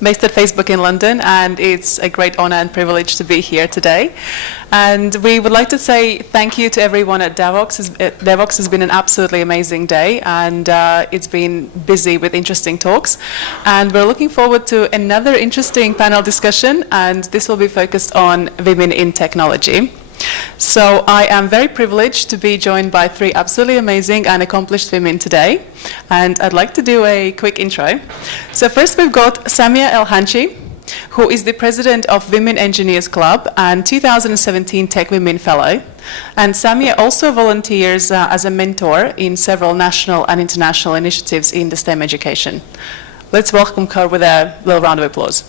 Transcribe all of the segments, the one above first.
based at Facebook in London, and it's a great honor and privilege to be here today. And we would like to say thank you to everyone at Devox. Devox has been an absolutely amazing day, and it's been busy with interesting talks. And we're looking forward to another interesting panel discussion, and this will be focused on women in technology. So I am very privileged to be joined by three absolutely amazing and accomplished women today, and I'd like to do a quick intro. So first we've got Samia Hanchi, who is the president of Women Engineers Club and 2017 Tech Women Fellow. And Samia also volunteers as a mentor in several national and international initiatives in the STEM education. Let's welcome her with a little round of applause.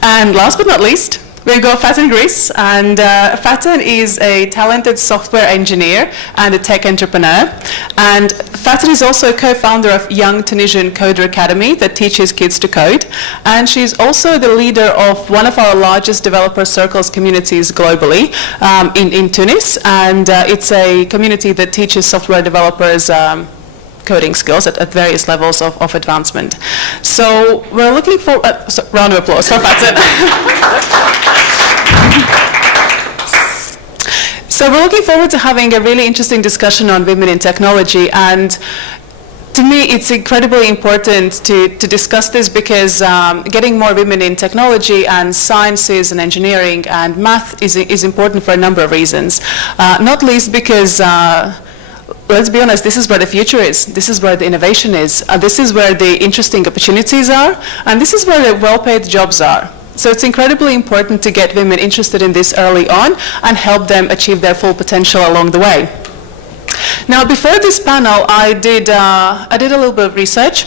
And last but not least, we've got Faten Ghriss, and Faten is a talented software engineer and a tech entrepreneur. And Faten is also a co-founder of Young Tunisian Coder Academy that teaches kids to code. And she's also the leader of one of our largest developer circles communities globally in Tunis. And it's a community that teaches software developers coding skills at various levels of advancement. So we're looking for, round of applause for Faten. So we're looking forward to having a really interesting discussion on women in technology, and to me it's incredibly important to discuss this because getting more women in technology and sciences and engineering and math is important for a number of reasons. Not least because let's be honest, this is where the future is. This is where the innovation is. This is where the interesting opportunities are. And this is where the well-paid jobs are. So it's incredibly important to get women interested in this early on and help them achieve their full potential along the way. Now, before this panel, I did a little bit of research.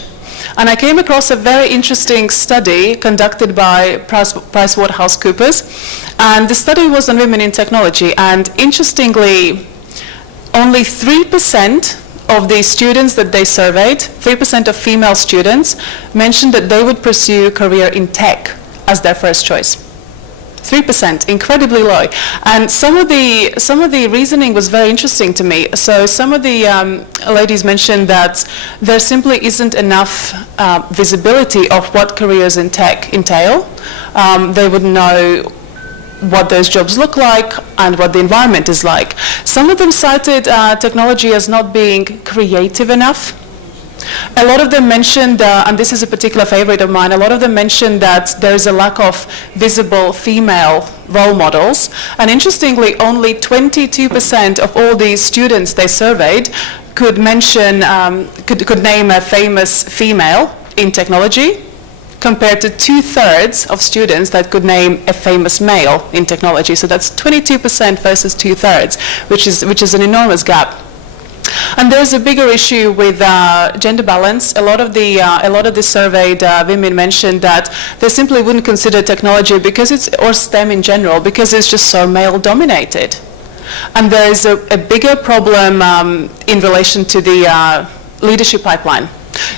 And I came across a very interesting study conducted by PricewaterhouseCoopers. And the study was on women in technology. And interestingly, only 3% of the students that they surveyed, 3% of female students, mentioned that they would pursue a career in tech as their first choice. 3%, incredibly low. And some of the reasoning was very interesting to me. So some of the ladies mentioned that there simply isn't enough visibility of what careers in tech entail. They wouldn't know what those jobs look like and what the environment is like. Some of them cited technology as not being creative enough. A lot of them mentioned, and this is a particular favorite of mine, a lot of them mentioned that there is a lack of visible female role models. And interestingly, only 22% of all these students they surveyed could mention, could name a famous female in technology, compared to 2/3 of students that could name a famous male in technology. So that's 22% versus 2/3, which is an enormous gap. And there's a bigger issue with gender balance. A lot of the surveyed women mentioned that they simply wouldn't consider technology or STEM in general because it's just so male dominated. And there is a bigger problem in relation to the leadership pipeline.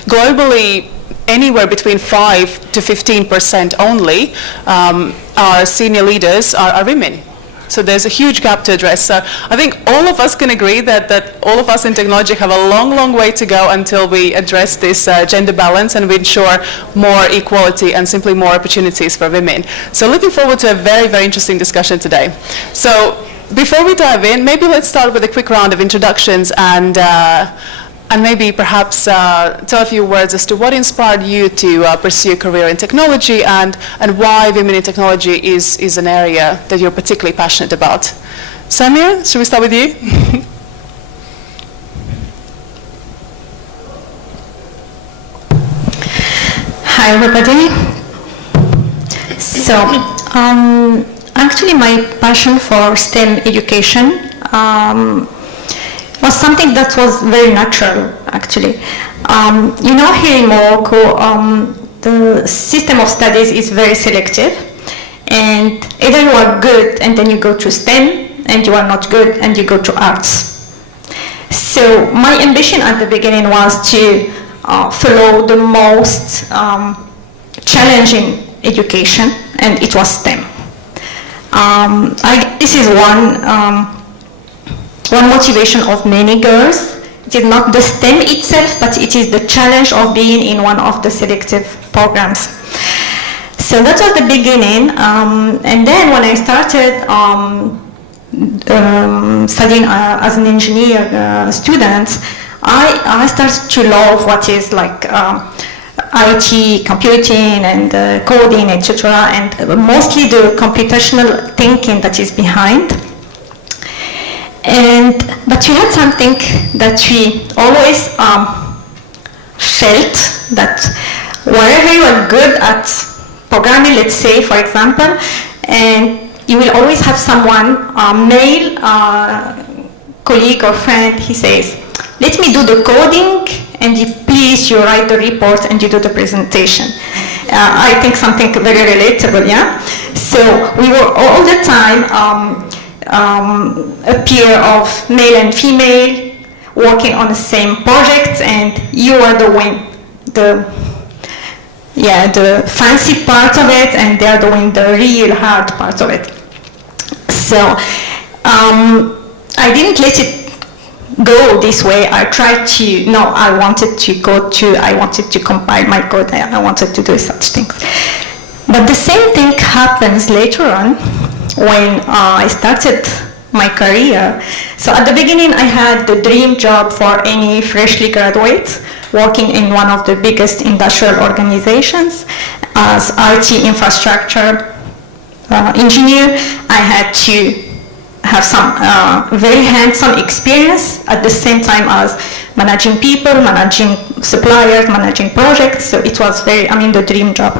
Globally, anywhere between 5 to 15% only our senior leaders are women. So there's a huge gap to address. So I think all of us can agree that all of us in technology have a long, long way to go until we address this gender balance and we ensure more equality and simply more opportunities for women. So looking forward to a very, very interesting discussion today. So before we dive in, maybe let's start with a quick round of introductions and maybe perhaps tell a few words as to what inspired you to pursue a career in technology and why women in technology is an area that you're particularly passionate about. Samia, should we start with you? Hi, everybody. So, actually my passion for STEM education was something that was very natural, actually. Here in Morocco, the system of studies is very selective, and either you are good and then you go to STEM, and you are not good and you go to arts. So my ambition at the beginning was to follow the most challenging education, and it was STEM. This is one motivation of many girls it is not the STEM itself, but it is the challenge of being in one of the selective programs. So that was the beginning, and then when I started studying as an engineer student, I started to love what is like IT, computing, and coding, etc., and mostly the computational thinking that is behind. But we had something that we always felt, that wherever you are good at programming, let's say, for example, and you will always have someone, male colleague or friend, he says, let me do the coding, and please you write the report and you do the presentation. I think something very relatable, yeah? So we were all the time a pair of male and female working on the same project, and you are doing the fancy part of it, and they're doing the real hard part of it. So I didn't let it go this way. I tried to, no, I wanted to compile my code, I wanted to do such things. But the same thing happens later on when I started my career. So at the beginning I had the dream job for any freshly graduate, working in one of the biggest industrial organizations as IT infrastructure engineer. I had to have some very hands-on experience at the same time as managing people, managing suppliers, managing projects. So it was the dream job.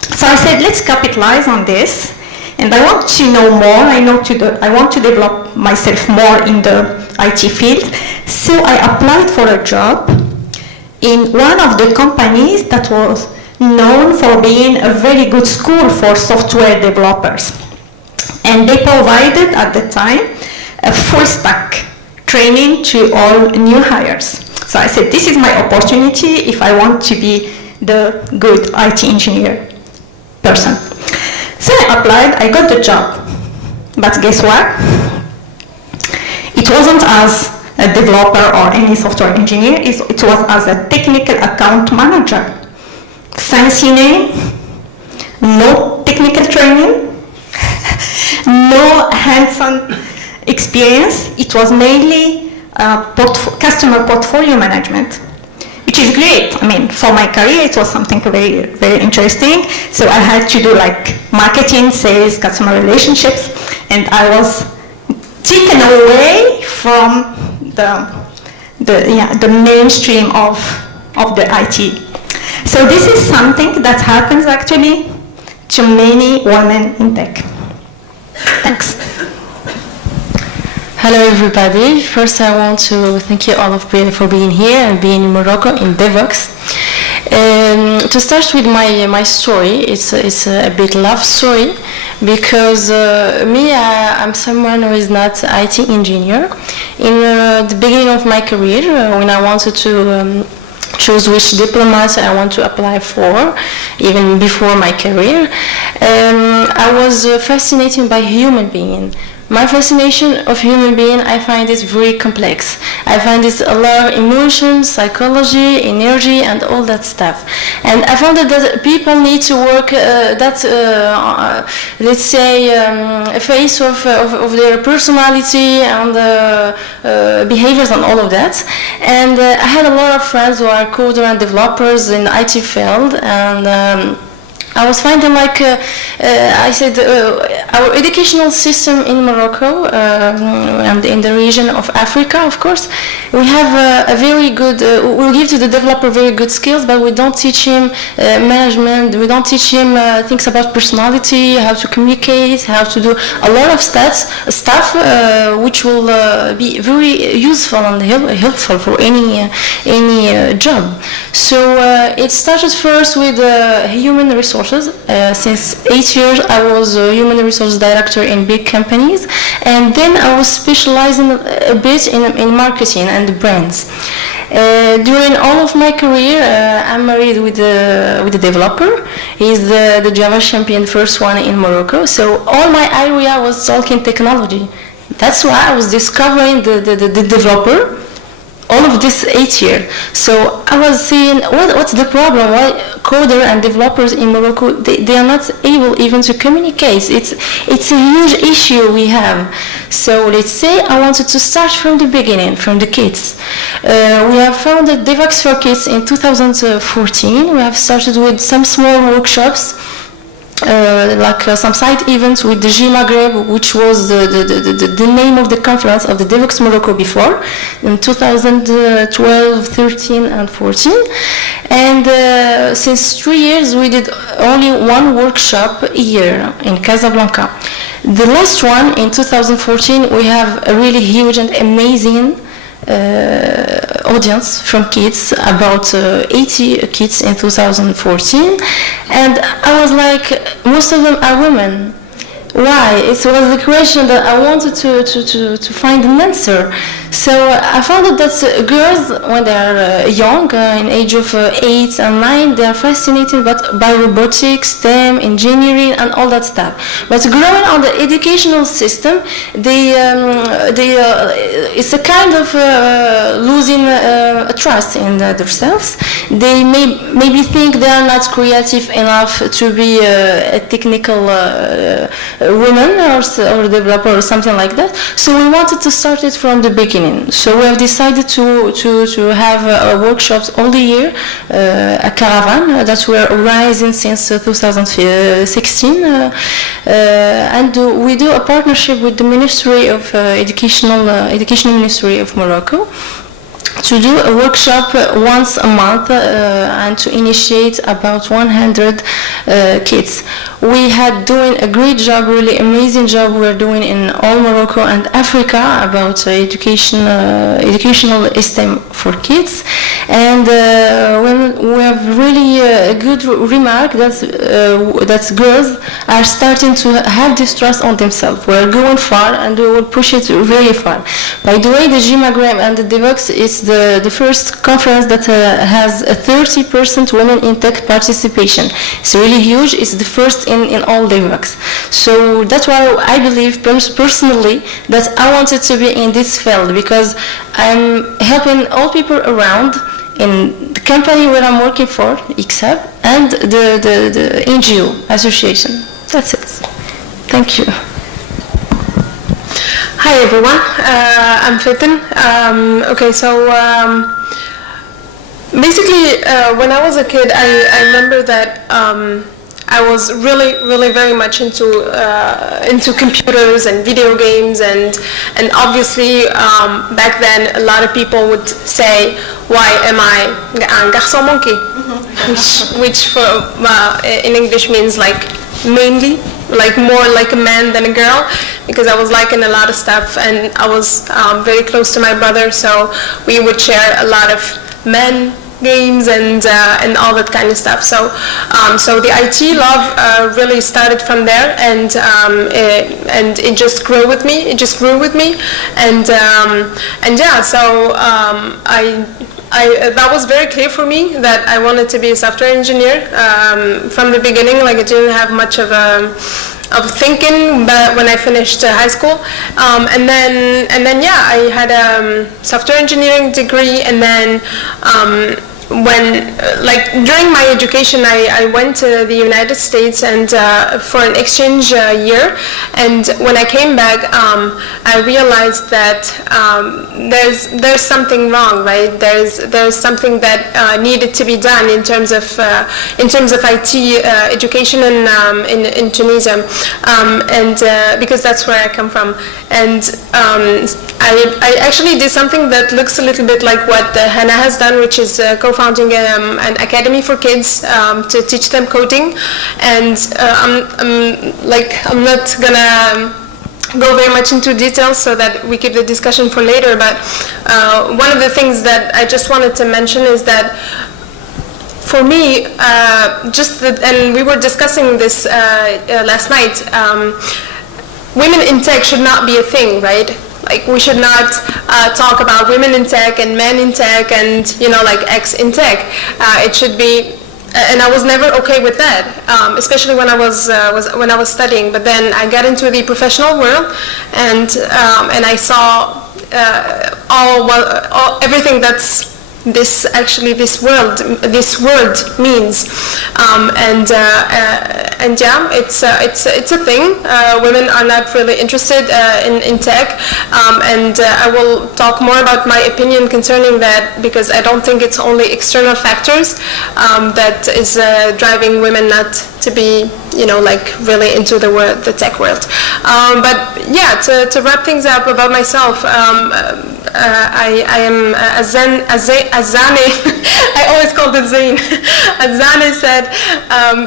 So I said, let's capitalize on this. And I want to know more. I want to develop myself more in the IT field. So I applied for a job in one of the companies that was known for being a very good school for software developers. And they provided at the time a full stack training to all new hires. So I said, this is my opportunity if I want to be the good IT engineer person. So I applied, I got the job. But guess what? It wasn't as a developer or any software engineer, it was as a technical account manager. Fancy name, no technical training, no hands-on experience. It was mainly customer portfolio management, which is great. For my career, it was something very, very interesting. So I had to do like marketing, sales, customer relationships, and I was taken away from the mainstream of the IT. So this is something that happens actually to many women in tech. Thanks. Hello everybody. First I want to thank you all for being here and being in Morocco in Devox. To start with my story, it's a bit love story, because I'm someone who is not IT engineer. In the beginning of my career, when I wanted to choose which diplomas I want to apply for, even before my career, I was fascinated by human being. My fascination of human being, I find it very complex. I find it a lot of emotions, psychology, energy, and all that stuff. And I found that people need to work let's say, a face of their personality and behaviors and all of that. And I had a lot of friends who are coder and developers in the IT field, and I was finding I said, our educational system in Morocco and in the region of Africa, of course, we have a very good, we give to the developer very good skills, but we don't teach him management, we don't teach him things about personality, how to communicate, how to do a lot of stuff which will be very useful and helpful for any job. So it started first with human resources. Since 8 years I was a human resource director in big companies, and then I was specializing a bit in marketing and brands. During all of my career, I'm married with a developer. He's the Java champion, first one in Morocco. So all my area was talking technology. That's why I was discovering the developer all of this 8 years. So I was saying, what's the problem? Why coder and developers in Morocco, they are not able even to communicate? It's a huge issue we have. So let's say I wanted to start from the beginning, from the kids. We have founded DevOps for Kids in 2014. We have started with some small workshops, some side events with the Maghreb, which was the name of the conference of the DevOps Morocco before, in 2012, 13, and 14. And since 3 years, we did only one workshop a year in Casablanca. The last one, in 2014, we have a really huge and amazing audience from kids, about 80 kids in 2014, and I was like, most of them are women. Why? It was the question that I wanted to find an answer. So I found that girls, when they are young, in age of 8 and 9, they are fascinated by robotics, STEM, engineering, and all that stuff. But growing on the educational system, it's a kind of losing trust in themselves. They maybe think they are not creative enough to be a technical woman or developer or something like that. So we wanted to start it from the beginning. So we have decided to have workshops all the year, a caravan that we're organizing since 2016, and we do a partnership with the Ministry of Education Ministry of Morocco, to do a workshop once a month and to initiate about 100 kids. We had doing a great job, really amazing job we're doing in all Morocco and Africa about educational STEM for kids. And we have really a good remark that girls are starting to have this trust on themselves. We're going far and we will push it very far. By the way, the Maghreb and the DevOps is the first conference that has a 30% women in tech participation. It's really huge. It's the first in all DevOps. So that's why I believe personally that I wanted to be in this field, because I'm helping all people around in the company where I'm working for, XAB, and the NGO association. That's it. Thank you. Hi everyone, I'm Faten. Basically when I was a kid, I remember that I was really very much into computers and video games, and obviously back then a lot of people would say, why am I un garçon manqué? Which for in English means like mainly, like more like a man than a girl, because I was liking a lot of stuff and I was very close to my brother, so we would share a lot of men games and all that kind of stuff. So the IT love really started from there, and it just grew with me. And yeah, so that was very clear for me that I wanted to be a software engineer from the beginning. Like, I didn't have much of thinking, but when I finished high school, and then yeah, I had a software engineering degree, and then when during my education, I went to the United States and for an exchange year, and when I came back, I realized that there's something wrong, right? There's something that needed to be done in terms of IT education in Tunisia, and because that's where I come from, and I actually did something that looks a little bit like what Hanae has done, which is co-founding an academy for kids to teach them coding. And I'm not gonna go very much into details so that we keep the discussion for later, but one of the things that I just wanted to mention is that for me, and we were discussing this last night, women in tech should not be a thing, right? Like, we should not talk about women in tech and men in tech and, like X in tech. It should be, and I was never okay with that, especially when I was studying. But then I got into the professional world, and I saw everything that's this word means, and yeah, it's a thing. Women are not really interested in tech, and I will talk more about my opinion concerning that, because I don't think it's only external factors that is driving women not to be, like really into the tech world. But yeah, to wrap things up about myself, I am as Zane, I always called it Zane. As Zane said,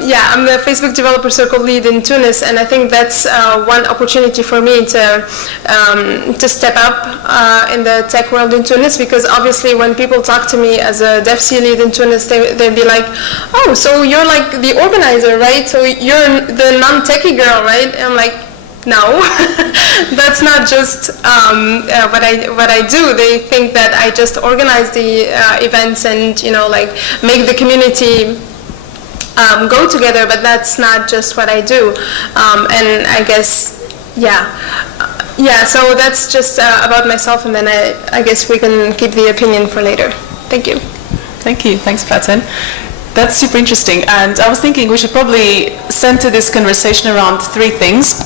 yeah, I'm the Facebook Developer Circle lead in Tunis, and I think that's one opportunity for me to step up in the tech world in Tunis, because obviously when people talk to me as a DevC lead in Tunis, they'd be like, oh, so you're like the organizer, right? So you're the non-techie girl, right? And I'm like, no, that's not just what I do. They think that I just organize the events and like make the community go together, but that's not just what I do. And I guess, yeah. So that's just about myself, and then I guess we can keep the opinion for later. Thank you. Thank you. Thanks, Faten. That's super interesting, and I was thinking we should probably center this conversation around three things.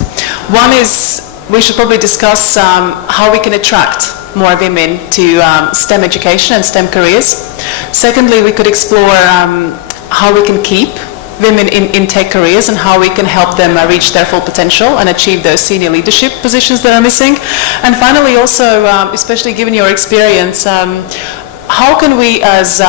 One is we should probably discuss how we can attract more women to STEM education and STEM careers. Secondly, we could explore how we can keep women in tech careers and how we can help them reach their full potential and achieve those senior leadership positions that are missing. And finally, also, especially given your experience, how can we, as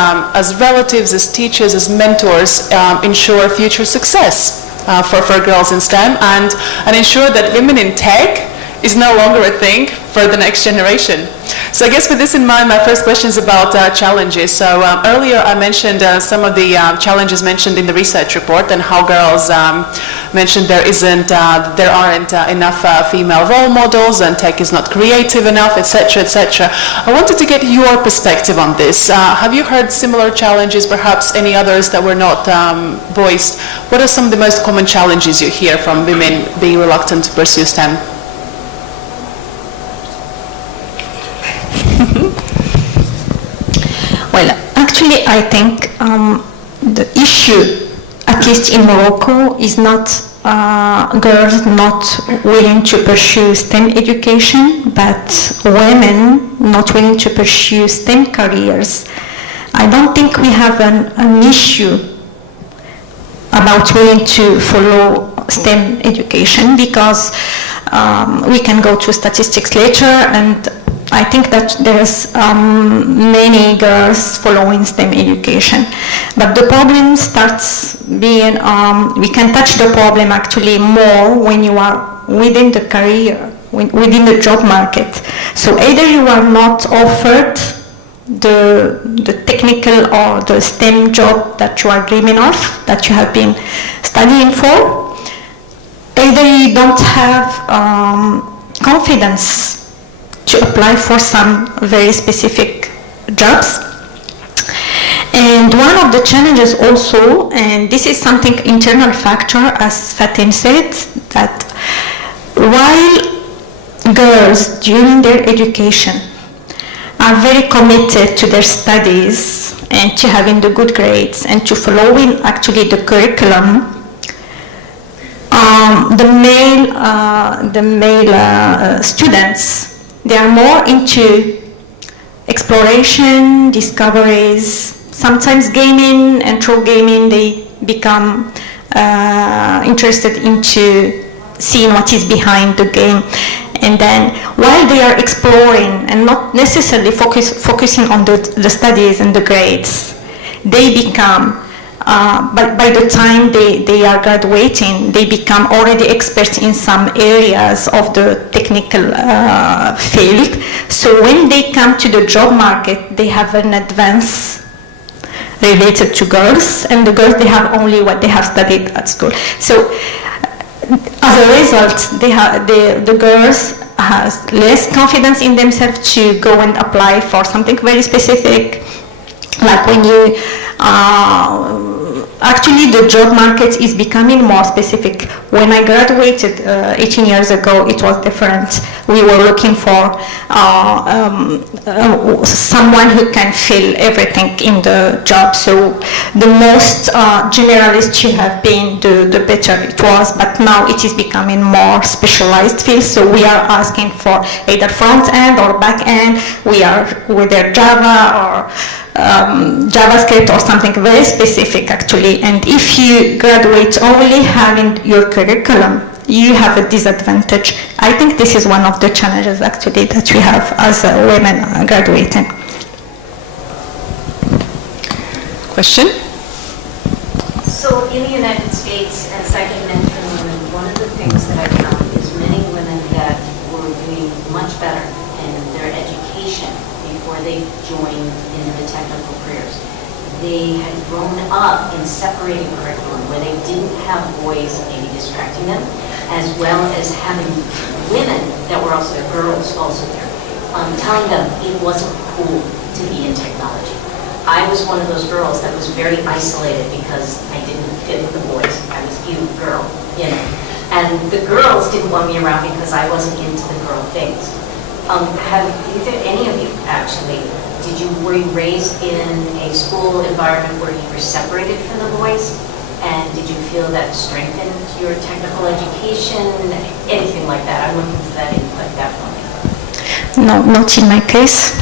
relatives, as teachers, as mentors, ensure future success for girls in STEM and ensure that women in tech is no longer a thing for the next generation? So I guess with this in mind, my first question is about challenges. So earlier I mentioned some of the challenges mentioned in the research report, and how girls mentioned there aren't enough female role models, and tech is not creative enough, etc., etc. I wanted to get your perspective on this. Have you heard similar challenges, perhaps any others that were not voiced? What are some of the most common challenges you hear from women being reluctant to pursue STEM? Well, actually, I think the issue, at least in Morocco, is not girls not willing to pursue STEM education, but women not willing to pursue STEM careers. I don't think we have an issue about willing to follow STEM education, because we can go to statistics later, and I think that there's many girls following STEM education. But the problem starts being, we can touch the problem actually more when you are within the career, within the job market. So either you are not offered the technical or the STEM job that you are dreaming of, that you have been studying for, either you don't have confidence to apply for some very specific jobs. And one of the challenges also, and this is something internal factor, as Faten said, that while girls during their education are very committed to their studies and to having the good grades and to following actually the curriculum, the male students, they are more into exploration, discoveries, sometimes gaming, and through gaming they become interested into seeing what is behind the game. And then while they are exploring and not necessarily focusing on the studies and the grades, they become, by the time they are graduating, they become already experts in some areas of the technical field. So when they come to the job market, they have an advance related to girls, and the girls, they have only what they have studied at school. So as a result, the girls has less confidence in themselves to go and apply for something very specific. Like when you, actually the job market is becoming more specific. When I graduated 18 years ago, it was different. we were looking for someone who can fill everything in the job. So the most generalist you have been, the better it was, but now it is becoming more specialized field. So we are asking for either front end or back end. We are whether Java or JavaScript or something very specific actually. And if you graduate only having your curriculum, you have a disadvantage. I think this is one of the challenges actually that we have as women graduating. Question? So in the United States, as I can mention women, one of the things that I found is many women that were doing much better in their education before they joined into the technical careers. They had grown up in separating curriculum where they didn't have boys maybe distracting them, as well as having women that were also girls also there, telling them it wasn't cool to be in technology. I was one of those girls that was very isolated because I didn't fit with the boys. I was you, girl, you know. And the girls didn't want me around because I wasn't into the girl things. Have either any of you actually, were you raised in a school environment where you were separated from the boys? And did you feel that strengthened your technical education? Anything like that? I'm looking for that input, definitely. No, not in my case.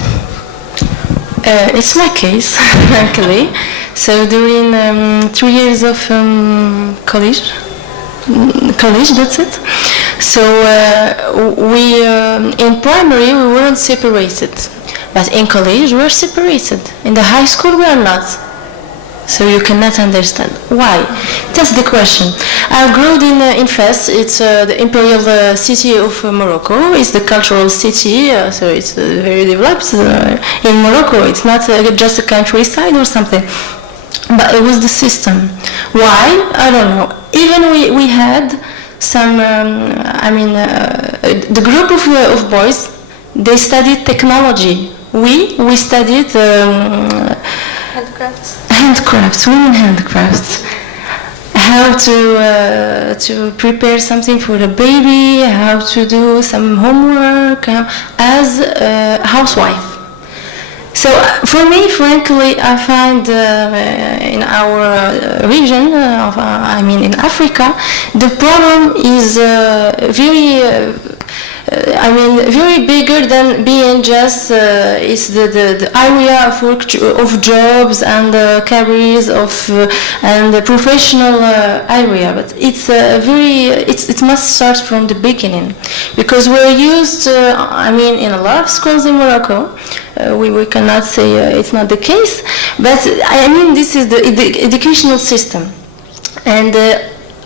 It's my case, frankly. So during 2 years of college, that's it. So we in primary we weren't separated, but in college we were separated. In the high school we are not. So you cannot understand why. That's the question. I grew in Fes. It's the imperial city of Morocco. It's the cultural city, so it's very developed in Morocco. It's not just a countryside or something, but it was the system. Why? I don't know. Even we had some. The group of boys, they studied technology. We studied. Handcrafts, women handcrafts. How to prepare something for the baby, how to do some homework as a housewife. So for me, frankly, I find in our region, in Africa, the problem is very bigger than being just it's the area of work of jobs and careers of and the professional area, but it's it must start from the beginning, because we're used in a lot of schools in Morocco. We cannot say it's not the case, but this is the educational system. And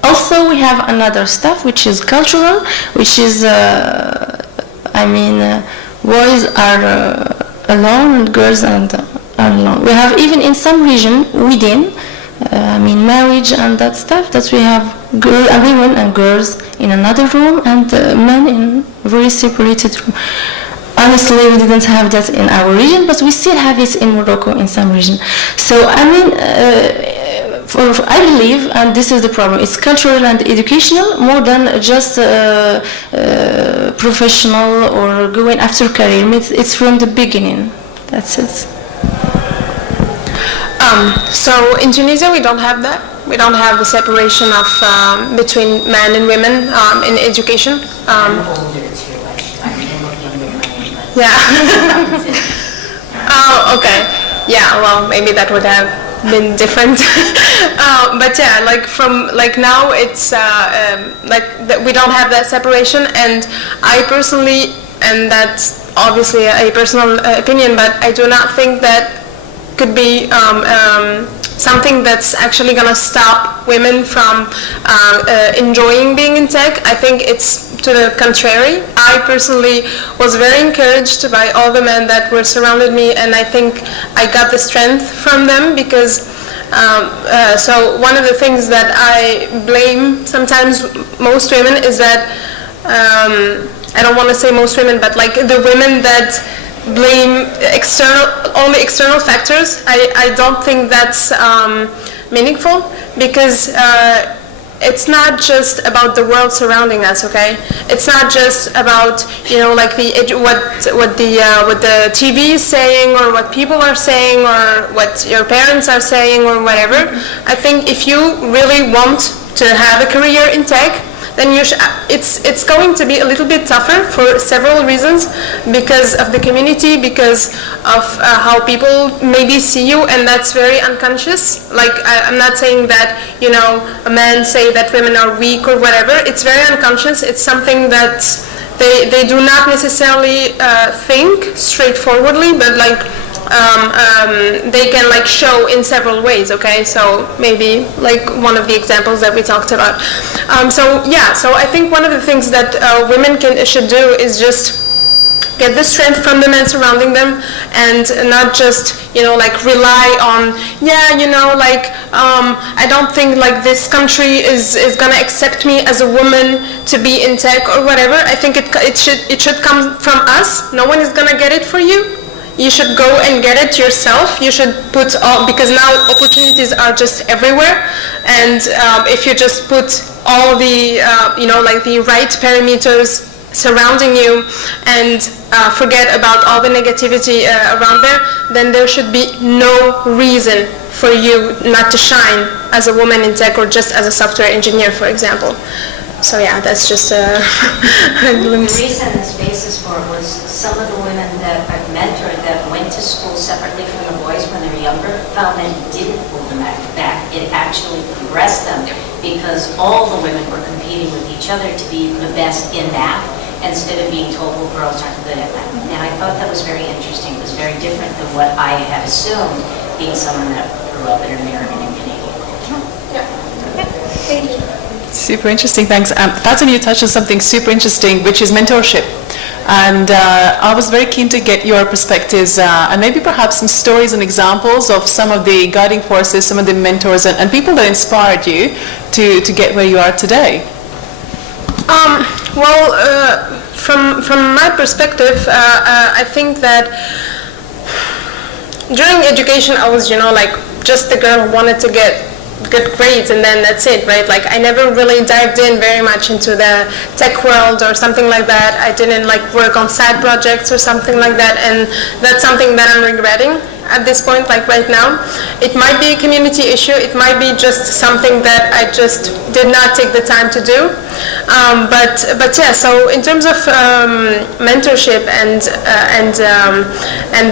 also we have another stuff which is cultural, which is boys are alone and girls are alone. We have even in some region within marriage and that stuff, that we have women and girls in another room and men in very separated room. Honestly, we didn't have that in our region, but we still have it in Morocco in some region. So I believe, and this is the problem, it's cultural and educational more than just professional or going after career. It's from the beginning. That's it. So in Tunisia we don't have that. We don't have the separation of between men and women in education. I'm older too. I look younger than I am, but Yeah. Oh, okay. Yeah, well, maybe that would have been different. But yeah, now it's we don't have that separation, and I personally, and that's obviously a personal opinion, but I do not think that could be something that's actually going to stop women from enjoying being in tech. I think it's to the contrary. I personally was very encouraged by all the men that were surrounded me, and I think I got the strength from them, because so one of the things that I blame sometimes most women is that, I don't want to say most women, but the women that blame only external factors, I don't think that's meaningful, because it's not just about the world surrounding us, okay? It's not just about, you know, like what the TV is saying, or what people are saying, or what your parents are saying, or whatever. I think if you really want to have a career in tech, then it's going to be a little bit tougher for several reasons, because of the community, because of how people maybe see you, and that's very unconscious. Like, I'm not saying that, you know, a man say that women are weak or whatever. It's very unconscious. It's something that they do not necessarily think straightforwardly, but like they can like show in several ways, okay? So maybe like one of the examples that we talked about. So yeah, so I think one of the things that women should do is just get the strength from the men surrounding them, and not just, you know, like rely on, yeah, you know, like I don't think like this country is gonna accept me as a woman to be in tech or whatever. I think it should come from us. No one is gonna get it for you. You should go and get it yourself. You should put all, because now opportunities are just everywhere, and if you just put all the you know, like the right parameters surrounding you, and forget about all the negativity around there, then there should be no reason for you not to shine as a woman in tech, or just as a software engineer, for example. So yeah, that's just a glimpse. The reason this basis for it was some of the women that I've mentored that went to school separately from the boys when they were younger found that it didn't pull them back. It actually progressed them, because all the women were competing with each other to be the best in math, instead of being told, well, girls aren't good at math. And I thought that was very interesting. It was very different than what I had assumed, being someone that grew up in American and Canadian culture. Yeah. Thank you. Super interesting, thanks. Faten, you touched on something super interesting, which is mentorship. And I was very keen to get your perspectives, and maybe perhaps some stories and examples of some of the guiding forces, some of the mentors and people that inspired you to get where you are today. Well, from my perspective, I think that during education I was, you know, like just the girl who wanted to get good grades, and then that's it, right? Like I never really dived in very much into the tech world or something like that. I didn't like work on side projects or something like that, and that's something that I'm regretting at this point, like right now. It might be a community issue, it might be just something that I just did not take the time to do. But yeah, so in terms of mentorship and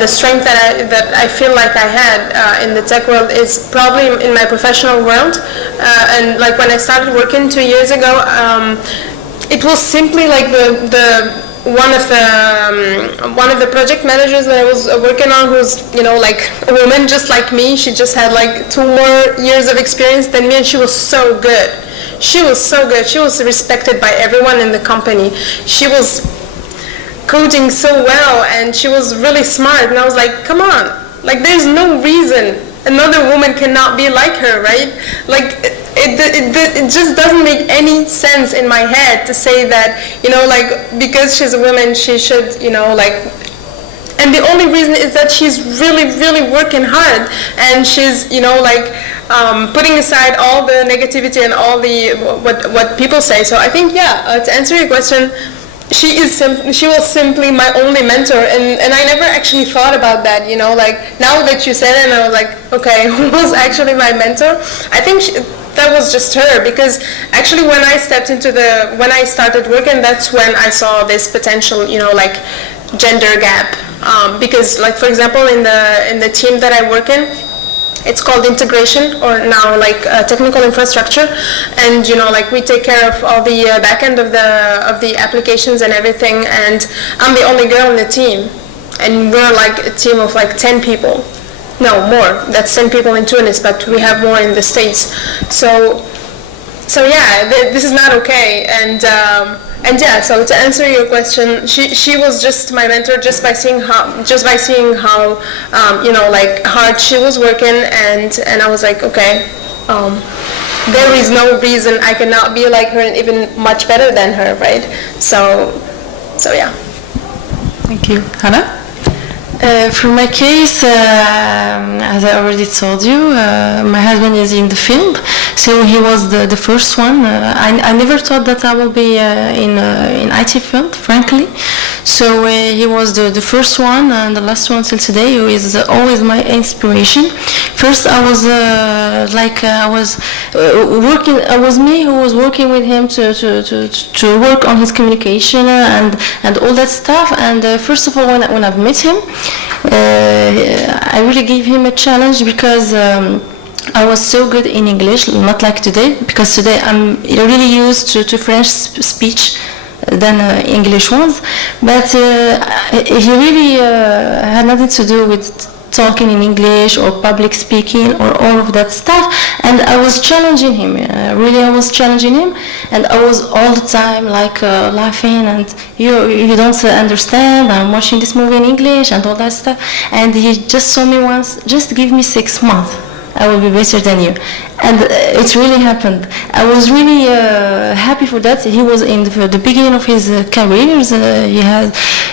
the strength that I feel like I had in the tech world is probably in my professional world. And like when I started working 2 years ago, it was simply like one of the project managers that I was working on, who's, you know, like a woman just like me. She just had like 2 more years of experience than me, and she was so good. She was so good. She was respected by everyone in the company. She was coding so well, and she was really smart. And I was like, come on, like there's no reason another woman cannot be like her, right? Like it just doesn't make any sense in my head to say that, you know, like because she's a woman she should, you know, like, and the only reason is that she's really working hard, and she's, you know, like putting aside all the negativity and all the what people say. So I think, yeah, to answer your question, she was simply my only mentor, and I never actually thought about that, you know, like now that you said it, and I was like, okay, who was actually my mentor? I think that was just her, because actually when I started working, that's when I saw this potential, you know, like gender gap, because like for example in the team that I work in, it's called integration, or now like technical infrastructure, and you know, like we take care of all the back end of the applications and everything, and I'm the only girl in the team, and we're like a team of like 10 people. No, more. That's 10 people in Tunis, but we have more in the States. So yeah, this is not okay, and yeah. So to answer your question, she was just my mentor, just by seeing how you know, like hard she was working, and I was like, okay, there is no reason I cannot be like her, and even much better than her, right? So yeah. Thank you. Hannah? For my case, as I already told you, my husband is in the field, So he was the first one. I never thought that I will be in IT field, frankly. So he was the first one and the last one till today, who is always my inspiration. First, I was working. I was me who was working with him to work on his communication and all that stuff. And first of all, when I've met him, I really gave him a challenge because I was so good in English, not like today, because today I'm really used to French speech than English ones. But he really had nothing to do with talking in English or public speaking or all of that stuff. And I was challenging him, really I was challenging him. And I was all the time like laughing and you don't understand, I'm watching this movie in English and all that stuff. And he just told me once, just give me 6 months. I will be better than you. And it really happened. I was really happy for that. He was in the beginning of his careers.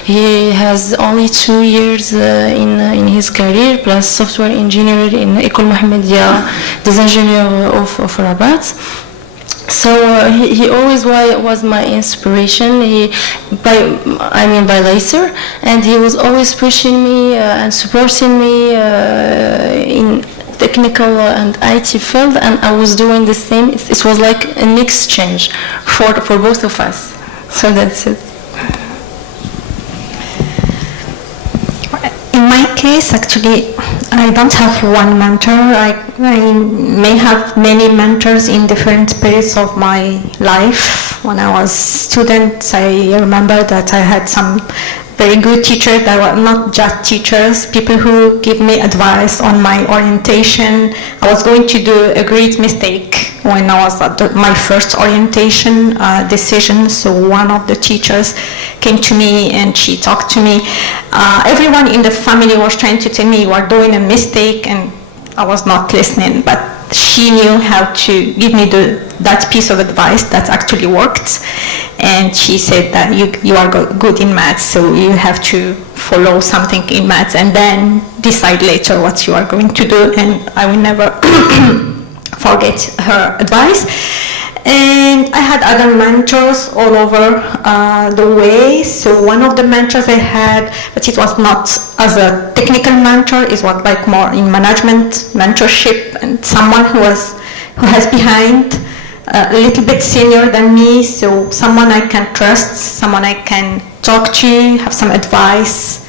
He has only 2 years in his career, plus software engineer in École Mohammedia des ingénieurs of Rabat. So he always was my inspiration. By laser, and he was always pushing me and supporting me in technical and IT field, and I was doing the same. It was like an exchange for both of us. So that's it. In my case, actually, I don't have one mentor. I may have many mentors in different periods of my life. When I was student, I remember that I had some very good teachers that were not just teachers, people who give me advice on my orientation. I was going to do a great mistake when I was at my first orientation decision. So one of the teachers came to me and she talked to me. Everyone in the family was trying to tell me you are doing a mistake, and I was not listening, but she knew how to give me that piece of advice that actually worked. And she said that you are good in maths, so you have to follow something in maths and then decide later what you are going to do. And I will never forget her advice. And I had other mentors all over the way. So one of the mentors I had, but it was not as a technical mentor, it was like more in management, mentorship, and someone who has behind a little bit senior than me, so someone I can trust, someone I can talk to, have some advice.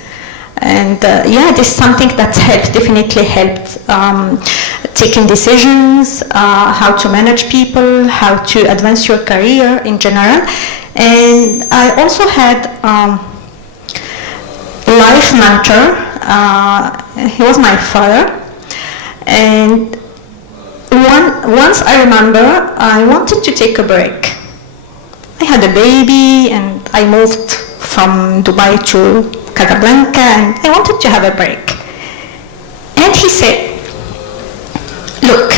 And this is something that definitely helped taking decisions, how to manage people, how to advance your career in general. And I also had life mentor. He was my father. And once I remember, I wanted to take a break. I had a baby and I moved from Dubai to Casablanca and I wanted to have a break. And he said, look,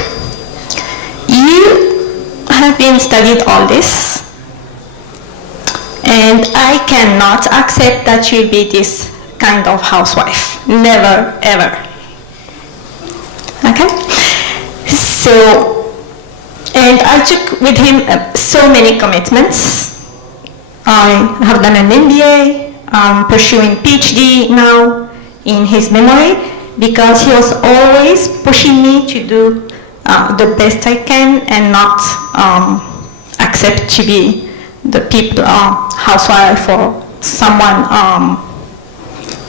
you have been studied all this and I cannot accept that you'll be this kind of housewife. Never, ever. Okay? So, and I took with him so many commitments. I have done an MBA, I'm pursuing PhD now in his memory, because he was always pushing me to do the best I can and not accept to be the people housewife or someone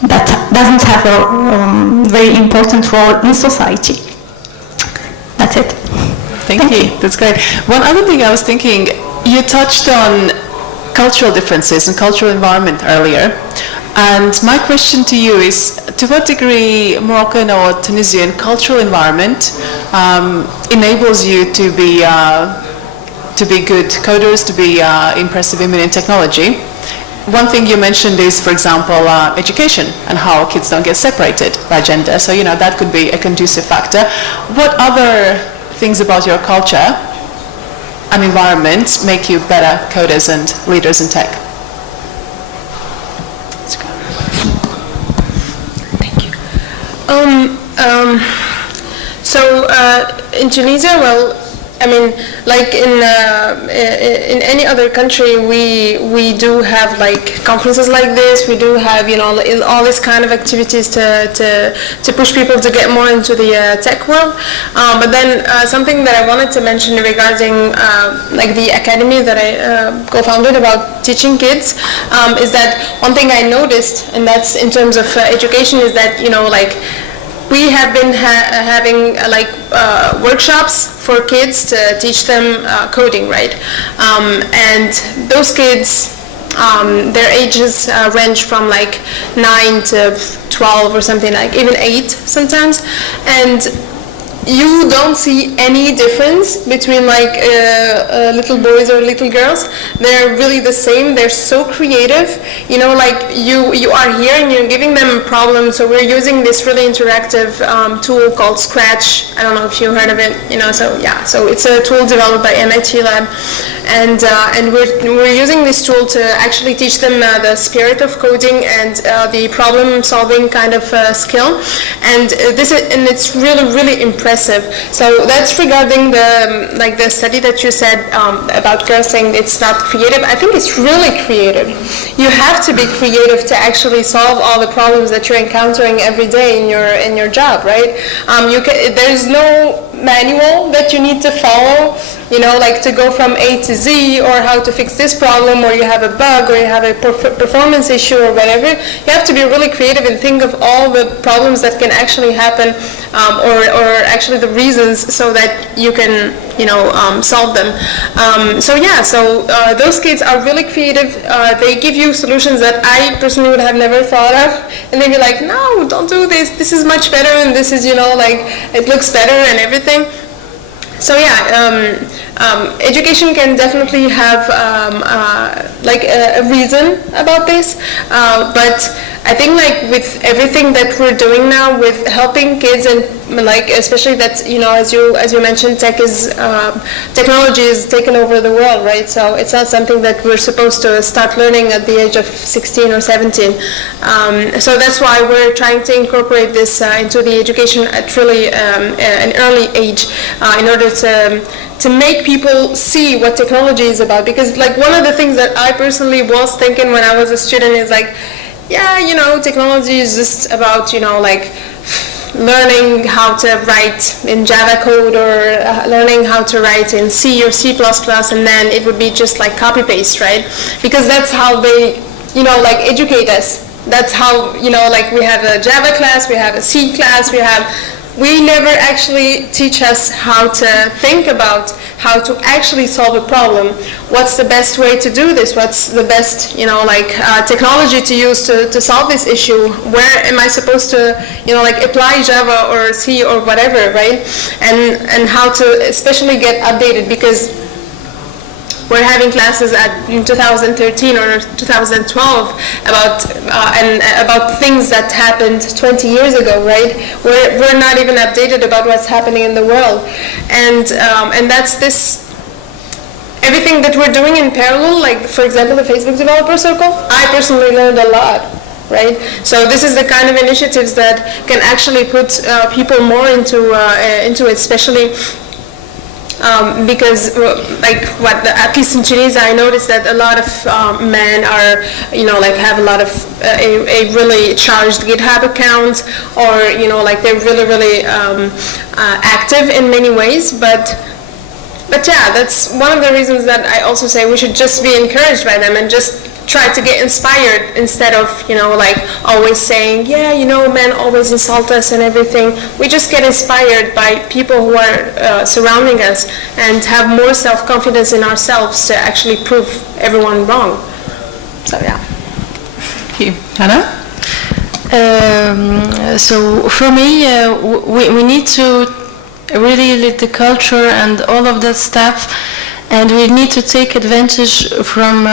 that doesn't have a very important role in society. That's it. Thank you. That's great. One other thing I was thinking, you touched on cultural differences and cultural environment earlier. And my question to you is, to what degree Moroccan or Tunisian cultural environment enables you to be good coders, to be impressive women in technology? One thing you mentioned is, for example, education and how kids don't get separated by gender. So, that could be a conducive factor. What other things about your culture and environment make you better coders and leaders in tech? Thank you. So in Tunisia, well, I mean, like in any other country, we do have like conferences like this. We do have, you know, all these kind of activities to push people to get more into the tech world. But then something that I wanted to mention regarding like the academy that I co-founded about teaching kids is that one thing I noticed, and that's in terms of education, is that, you know, like we have been having like workshops for kids to teach them coding, right? And those kids, their ages range from like 9 to 12 or something, like even 8 sometimes. And you don't see any difference between like little boys or little girls. They're really the same. They're so creative. You know, like you are here and you're giving them problems. So we're using this really interactive tool called Scratch. I don't know if you heard of it. You know, so yeah. So it's a tool developed by MIT Lab, and we're using this tool to actually teach them the spirit of coding and the problem-solving kind of skill. And it's really impressive. So that's regarding the study that you said about girls saying it's not creative. I think it's really creative. You have to be creative to actually solve all the problems that you're encountering every day in your job, right? There's no manual that you need to follow, you know, like to go from A to Z, or how to fix this problem, or you have a bug, or you have a performance issue, or whatever. You have to be really creative and think of all the problems that can actually happen, or actually the reasons, so that you can, you know, solve them. So those kids are really creative. They give you solutions that I personally would have never thought of, and they'd be like, no, don't do this. This is much better, and this is, you know, like it looks better and everything. So education can definitely have like a reason about this, but I think like with everything that we're doing now with helping kids, and like especially that, you know, as you mentioned, technology is taking over the world, right? So it's not something that we're supposed to start learning at the age of 16 or 17. So that's why we're trying to incorporate this into the education at really an early age, in order to make people see what technology is about. Because like one of the things that I personally was thinking when I was a student is like, yeah, you know, technology is just about, you know, like learning how to write in Java code, or learning how to write in C or C++, and then it would be just like copy paste, right? Because that's how they, you know, like educate us. That's how, you know, like we have a Java class, we have a C class, we never actually teach us how to think about how to actually solve a problem. What's the best way to do this? What's the best, you know, like technology to use to solve this issue? Where am I supposed to, you know, like apply Java or C or whatever, right? And how to especially get updated, because we're having classes in 2013 or 2012 about things that happened 20 years ago, right? We're not even updated about what's happening in the world, and that's this. Everything that we're doing in parallel, like for example the Facebook Developer Circle, I personally learned a lot, right? So this is the kind of initiatives that can actually put people more into it, especially. Because at least in Tunisia, I noticed that a lot of men are, you know, like have a lot of a really charged GitHub account, or, you know, like they're really active in many ways, but yeah, that's one of the reasons that I also say we should just be encouraged by them and just try to get inspired, instead of, you know, like always saying, yeah, you know, men always insult us and everything. We just get inspired by people who are surrounding us, and have more self-confidence in ourselves to actually prove everyone wrong. So yeah. Thank you. Hannah? So for me, we need to really lead the culture and all of that stuff, and we need to take advantage from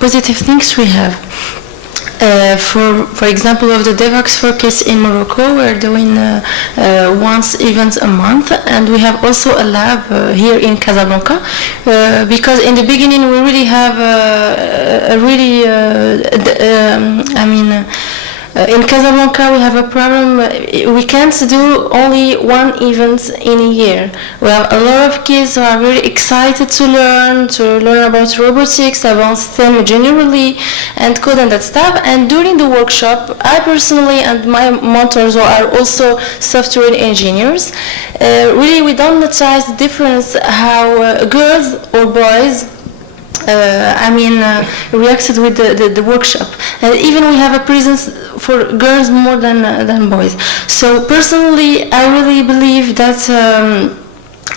positive things we have. For example, of the DevOps for Kids in Morocco, we're doing once events a month, and we have also a lab here in Casablanca, because in the beginning we really have In Casablanca, we have a problem. We can't do only one event in a year. We have a lot of kids who are very excited to learn about robotics, about STEM generally, and code and that stuff. And during the workshop, I personally and my mentors who are also software engineers, really we don't notice the difference how girls or boys reacted with the workshop. Even we have a presence for girls more than boys. So personally, I really believe that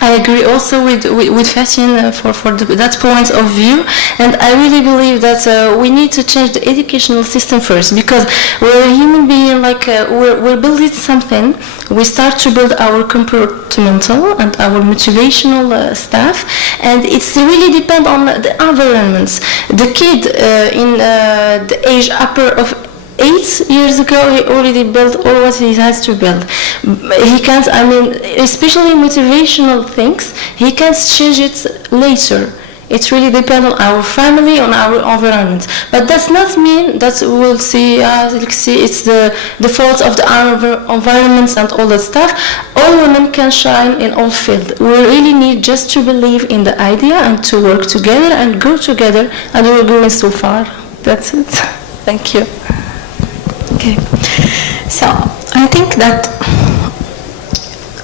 I agree also with Faten for that point of view, and I really believe that we need to change the educational system first, because we're a human being, we're building something. We start to build our comportamental and our motivational stuff, and it's really depend on the environments. The kid in the age upper of 8 years ago, he already built all what he has to build. He can't, especially motivational things, he can't change it later. It really depends on our family, on our environment. But does not mean that we will see it's the fault of the environments and all that stuff. All women can shine in all fields. We really need just to believe in the idea and to work together and go together, and we're going so far. That's it. Thank you. Okay, so I think that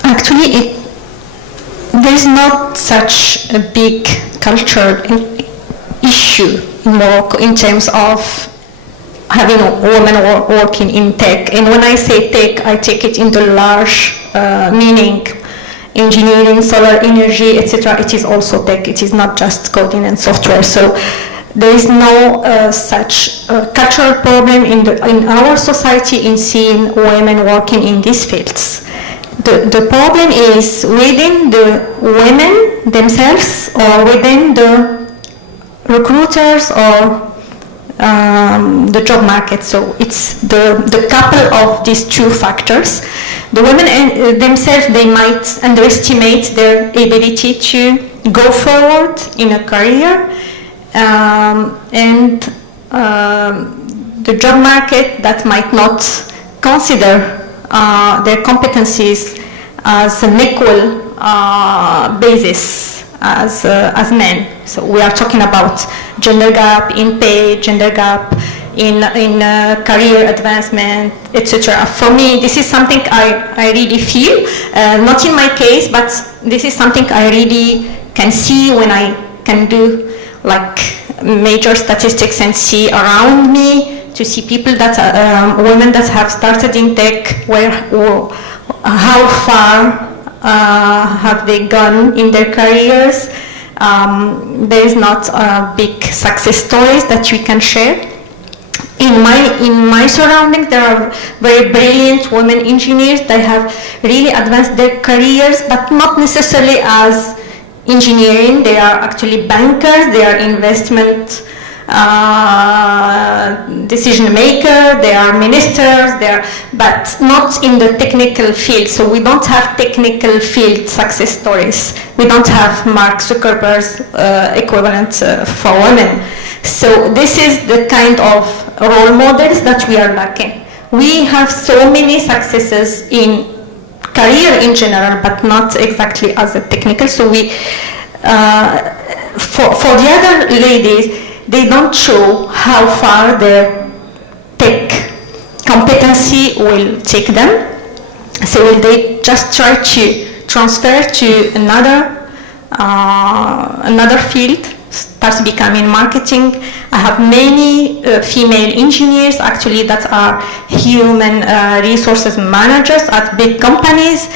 actually there's not such a big cultural issue in Morocco in terms of having women working in tech. And when I say tech, I take it in the large meaning, engineering, solar energy, etc. It is also tech. It is not just coding and software. So there is no such cultural problem in our society in seeing women working in these fields. The problem is within the women themselves, or within the recruiters, or the job market. So it's the couple of these two factors. The women themselves, they might underestimate their ability to go forward in a career. And the job market that might not consider their competencies as an equal basis as men. So we are talking about gender gap in pay, gender gap in career advancement, etc. For me, this is something I really feel, not in my case, but this is something I really can see when I can do major statistics and see around me, to see people that women that have started in tech, how far have they gone in their careers. There is not big success stories that we can share. In my surroundings, there are very brilliant women engineers that have really advanced their careers, but not necessarily as engineering. They are actually bankers, they are investment decision maker, they are ministers, but not in the technical field. So we don't have technical field success stories. We don't have Mark Zuckerberg's equivalent for women. So this is the kind of role models that we are lacking. We have so many successes in career in general, but not exactly as a technical. So we, for the other ladies, they don't show how far their tech competency will take them. So they just try to transfer to another field, start becoming marketing. I have many female engineers actually that are human resources managers at big companies.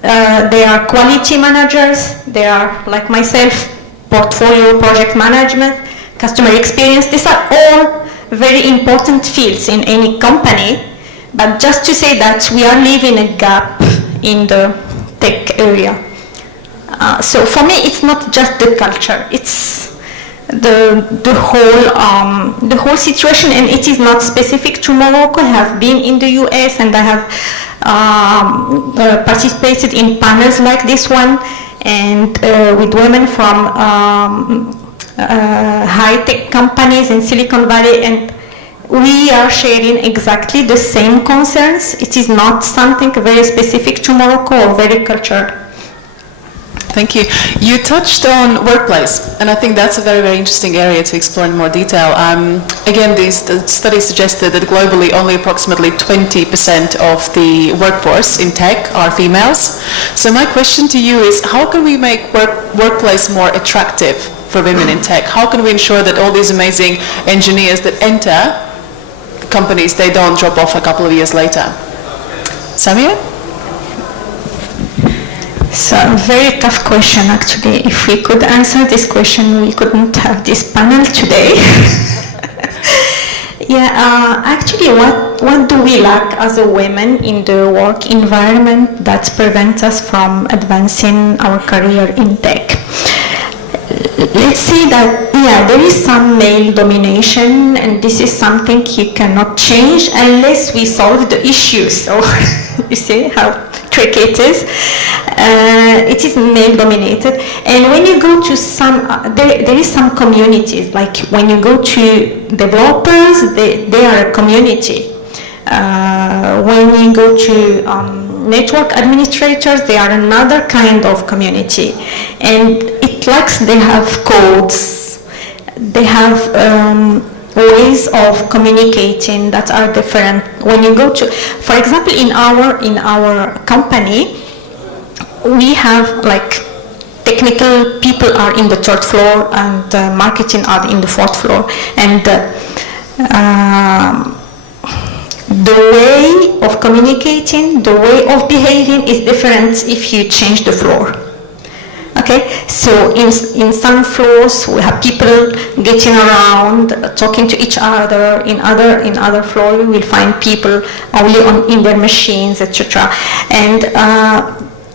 They are quality managers. They are, like myself, portfolio project management, customer experience. These are all very important fields in any company. But just to say that we are leaving a gap in the tech area. So for me, it's not just the culture. It's the whole situation, and it is not specific to Morocco. I have been in the US and I have participated in panels like this one, and with women from high-tech companies in Silicon Valley, and we are sharing exactly the same concerns. It is not something very specific to Morocco or very cultural. Thank you. You touched on workplace, and I think that's a very, very interesting area to explore in more detail. Again, the study suggested that globally only approximately 20% of the workforce in tech are females. So my question to you is, how can we make workplace more attractive for women in tech? How can we ensure that all these amazing engineers that enter companies, they don't drop off a couple of years later? Samia? It's a very tough question, actually. If we could answer this question, we couldn't have this panel today. Actually, what do we lack as a women in the work environment that prevents us from advancing our career in tech? Let's say that, there is some male domination, and this is something you cannot change unless we solve the issues. So, you see how tricky it is. It is male dominated, and when you go to some, there is some communities, like when you go to developers, they are a community. When you go to network administrators, they are another kind of community, and it lacks, they have codes, they have ways of communicating that are different. When you go to, for example, in our company, we have like technical people are in the third floor and marketing are in the fourth floor, and the way of communicating, the way of behaving is different if you change the floor. Okay, so in some floors we have people getting around, talking to each other. In other floors you will find people only in their machines, etc. And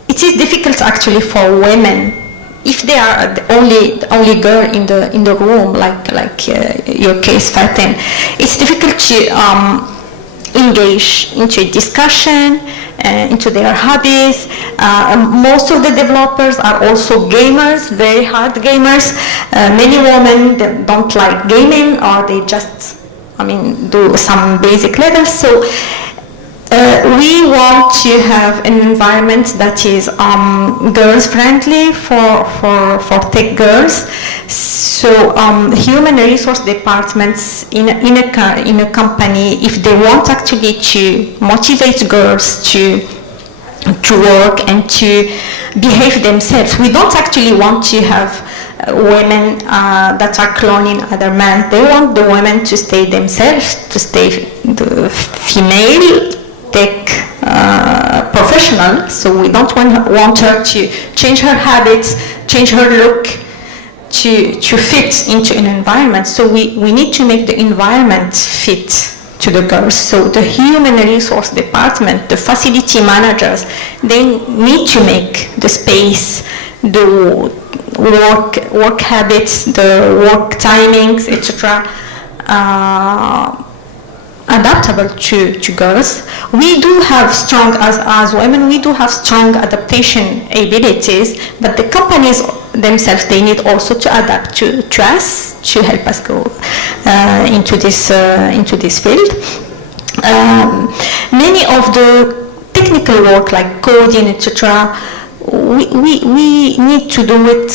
it is difficult actually for women, if they are the only girl in the room, like your case, Faten. It's difficult to engage into a discussion, into their hobbies. Most of the developers are also gamers, very hard gamers. Many women don't like gaming, or they just, do some basic levels. So we want to have an environment that is girls friendly for tech girls. So human resource departments in a company, if they want actually to motivate girls to work and to behave themselves, we don't actually want to have women that are cloning other men. They want the women to stay themselves, to stay the female tech professional. So we don't want her to change her habits, change her look to fit into an environment. So we need to make the environment fit to the girls. So the human resource department, the facility managers, they need to make the space, the work habits, the work timings, etc. adaptable to girls. We do have strong, as women, we do have strong adaptation abilities, but the companies themselves, they need also to adapt to us, to help us go into this field. Many of the technical work, like coding, etc., we need to do it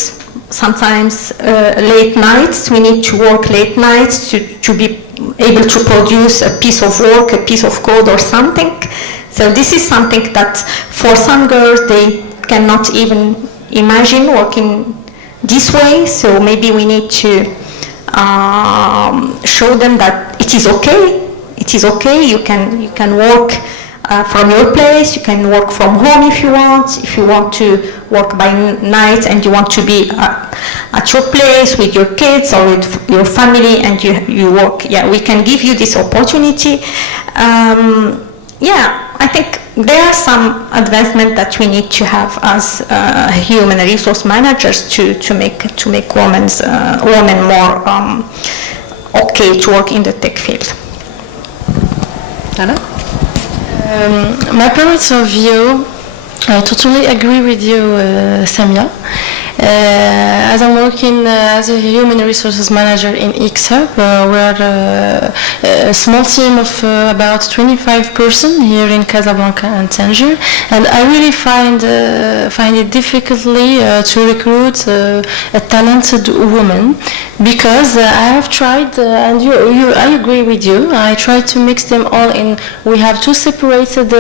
sometimes late nights. We need to work late nights to be able to produce a piece of work, a piece of code or something. So this is something that for some girls they cannot even imagine working this way. So maybe we need to show them that it is okay. It is okay. You can work from your place. You can work from home if you want. If you want to work by night and you want to be at your place with your kids or with your family and you work, we can give you this opportunity. I think there are some advancements that we need to have as human resource managers to make women more okay to work in the tech field. Hanae? My points of view, I totally agree with you, Samia. As I'm working as a human resources manager in XHub, we're a small team of about 25 persons here in Casablanca and Tangier, and I really find it difficultly to recruit a talented woman, because I have tried, and I agree with you, I tried to mix them all in. We have two separated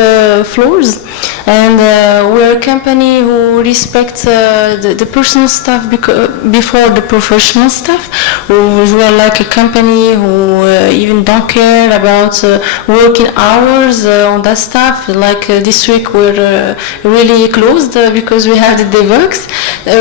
floors, and we're a company who respects the personal stuff before the professional stuff. We're like a company who even don't care about working hours on that stuff. Like this week we're really closed because we have the DevOps,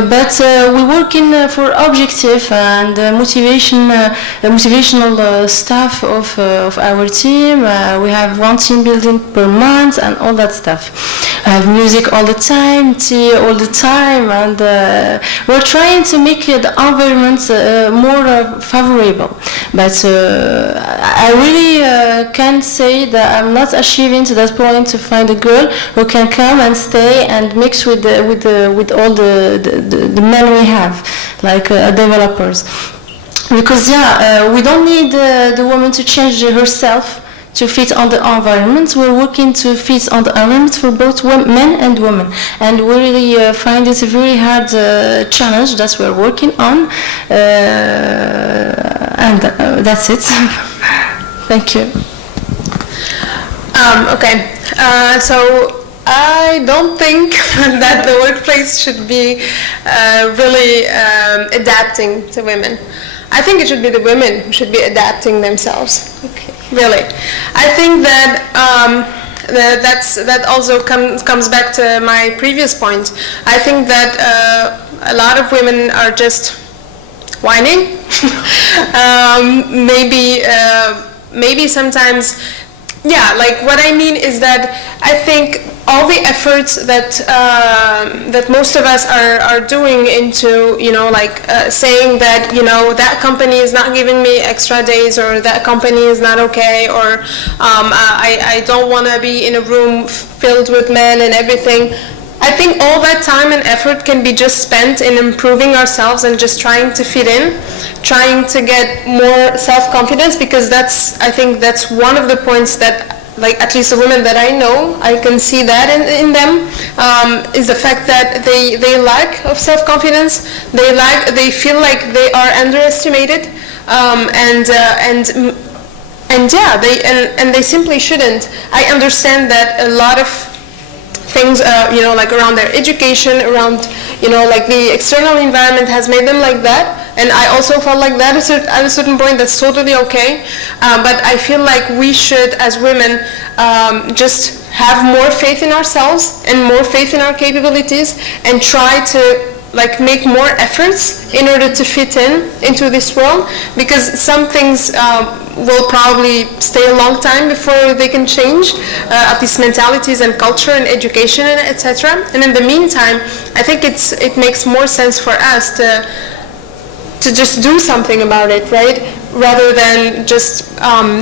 but we're working for objective and motivational stuff of our team. We have one team building per month and all that stuff. I have music all the time, tea all the time, and we're trying to make the environment more favorable. But I really can't say that I'm not achieving to that point to find a girl who can come and stay and mix with all the men we have, like developers. Because we don't need the woman to change herself to fit on the environment. We're working to fit on the environment for both men and women, and we really find it a very hard challenge that we're working on, and that's it. Thank you. Okay, so I don't think that the workplace should be really adapting to women. I think it should be the women who should be adapting themselves. Okay. Really, I think that that also comes back to my previous point. I think that a lot of women are just whining. Maybe sometimes. Yeah, like what I mean is that I think all the efforts that that most of us are doing into, saying that, that company is not giving me extra days, or that company is not okay, or I don't want to be in a room filled with men and everything. I think all that time and effort can be just spent in improving ourselves and just trying to fit in, trying to get more self-confidence, because I think that's one of the points that, like, at least the women that I know, I can see that in them, is the fact that they lack of self-confidence. They feel like they are underestimated, and they simply shouldn't. I understand that a lot of things, like around their education, around, like the external environment has made them like that. And I also felt like that at a certain point. That's totally okay. But I feel like we should, as women, just have more faith in ourselves and more faith in our capabilities, and try to make more efforts in order to fit into this world, because some things will probably stay a long time before they can change, at least mentalities and culture and education and etc. And in the meantime, I think it makes more sense for us to just do something about it, right? Rather than just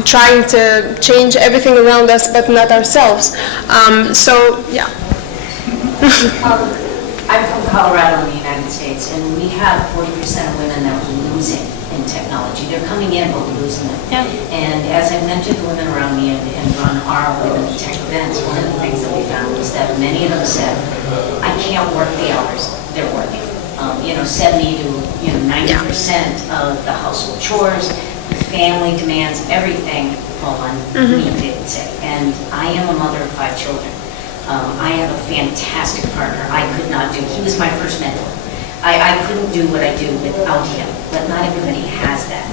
trying to change everything around us but not ourselves. So yeah. I'm from Colorado in the United States, and we have 40% of women that we're losing in technology. They're coming in, but we're losing them. Yeah. And as I mentored the women around me and run our women tech events, one of the things that we found was that many of them said, I can't work the hours they're working. 70 to 90% of the household chores, the family demands, everything fall on me, they would say. And I am a mother of 5 children. I have a fantastic partner. I could not do, he was my first mentor. I couldn't do what I do without him, but not everybody has that.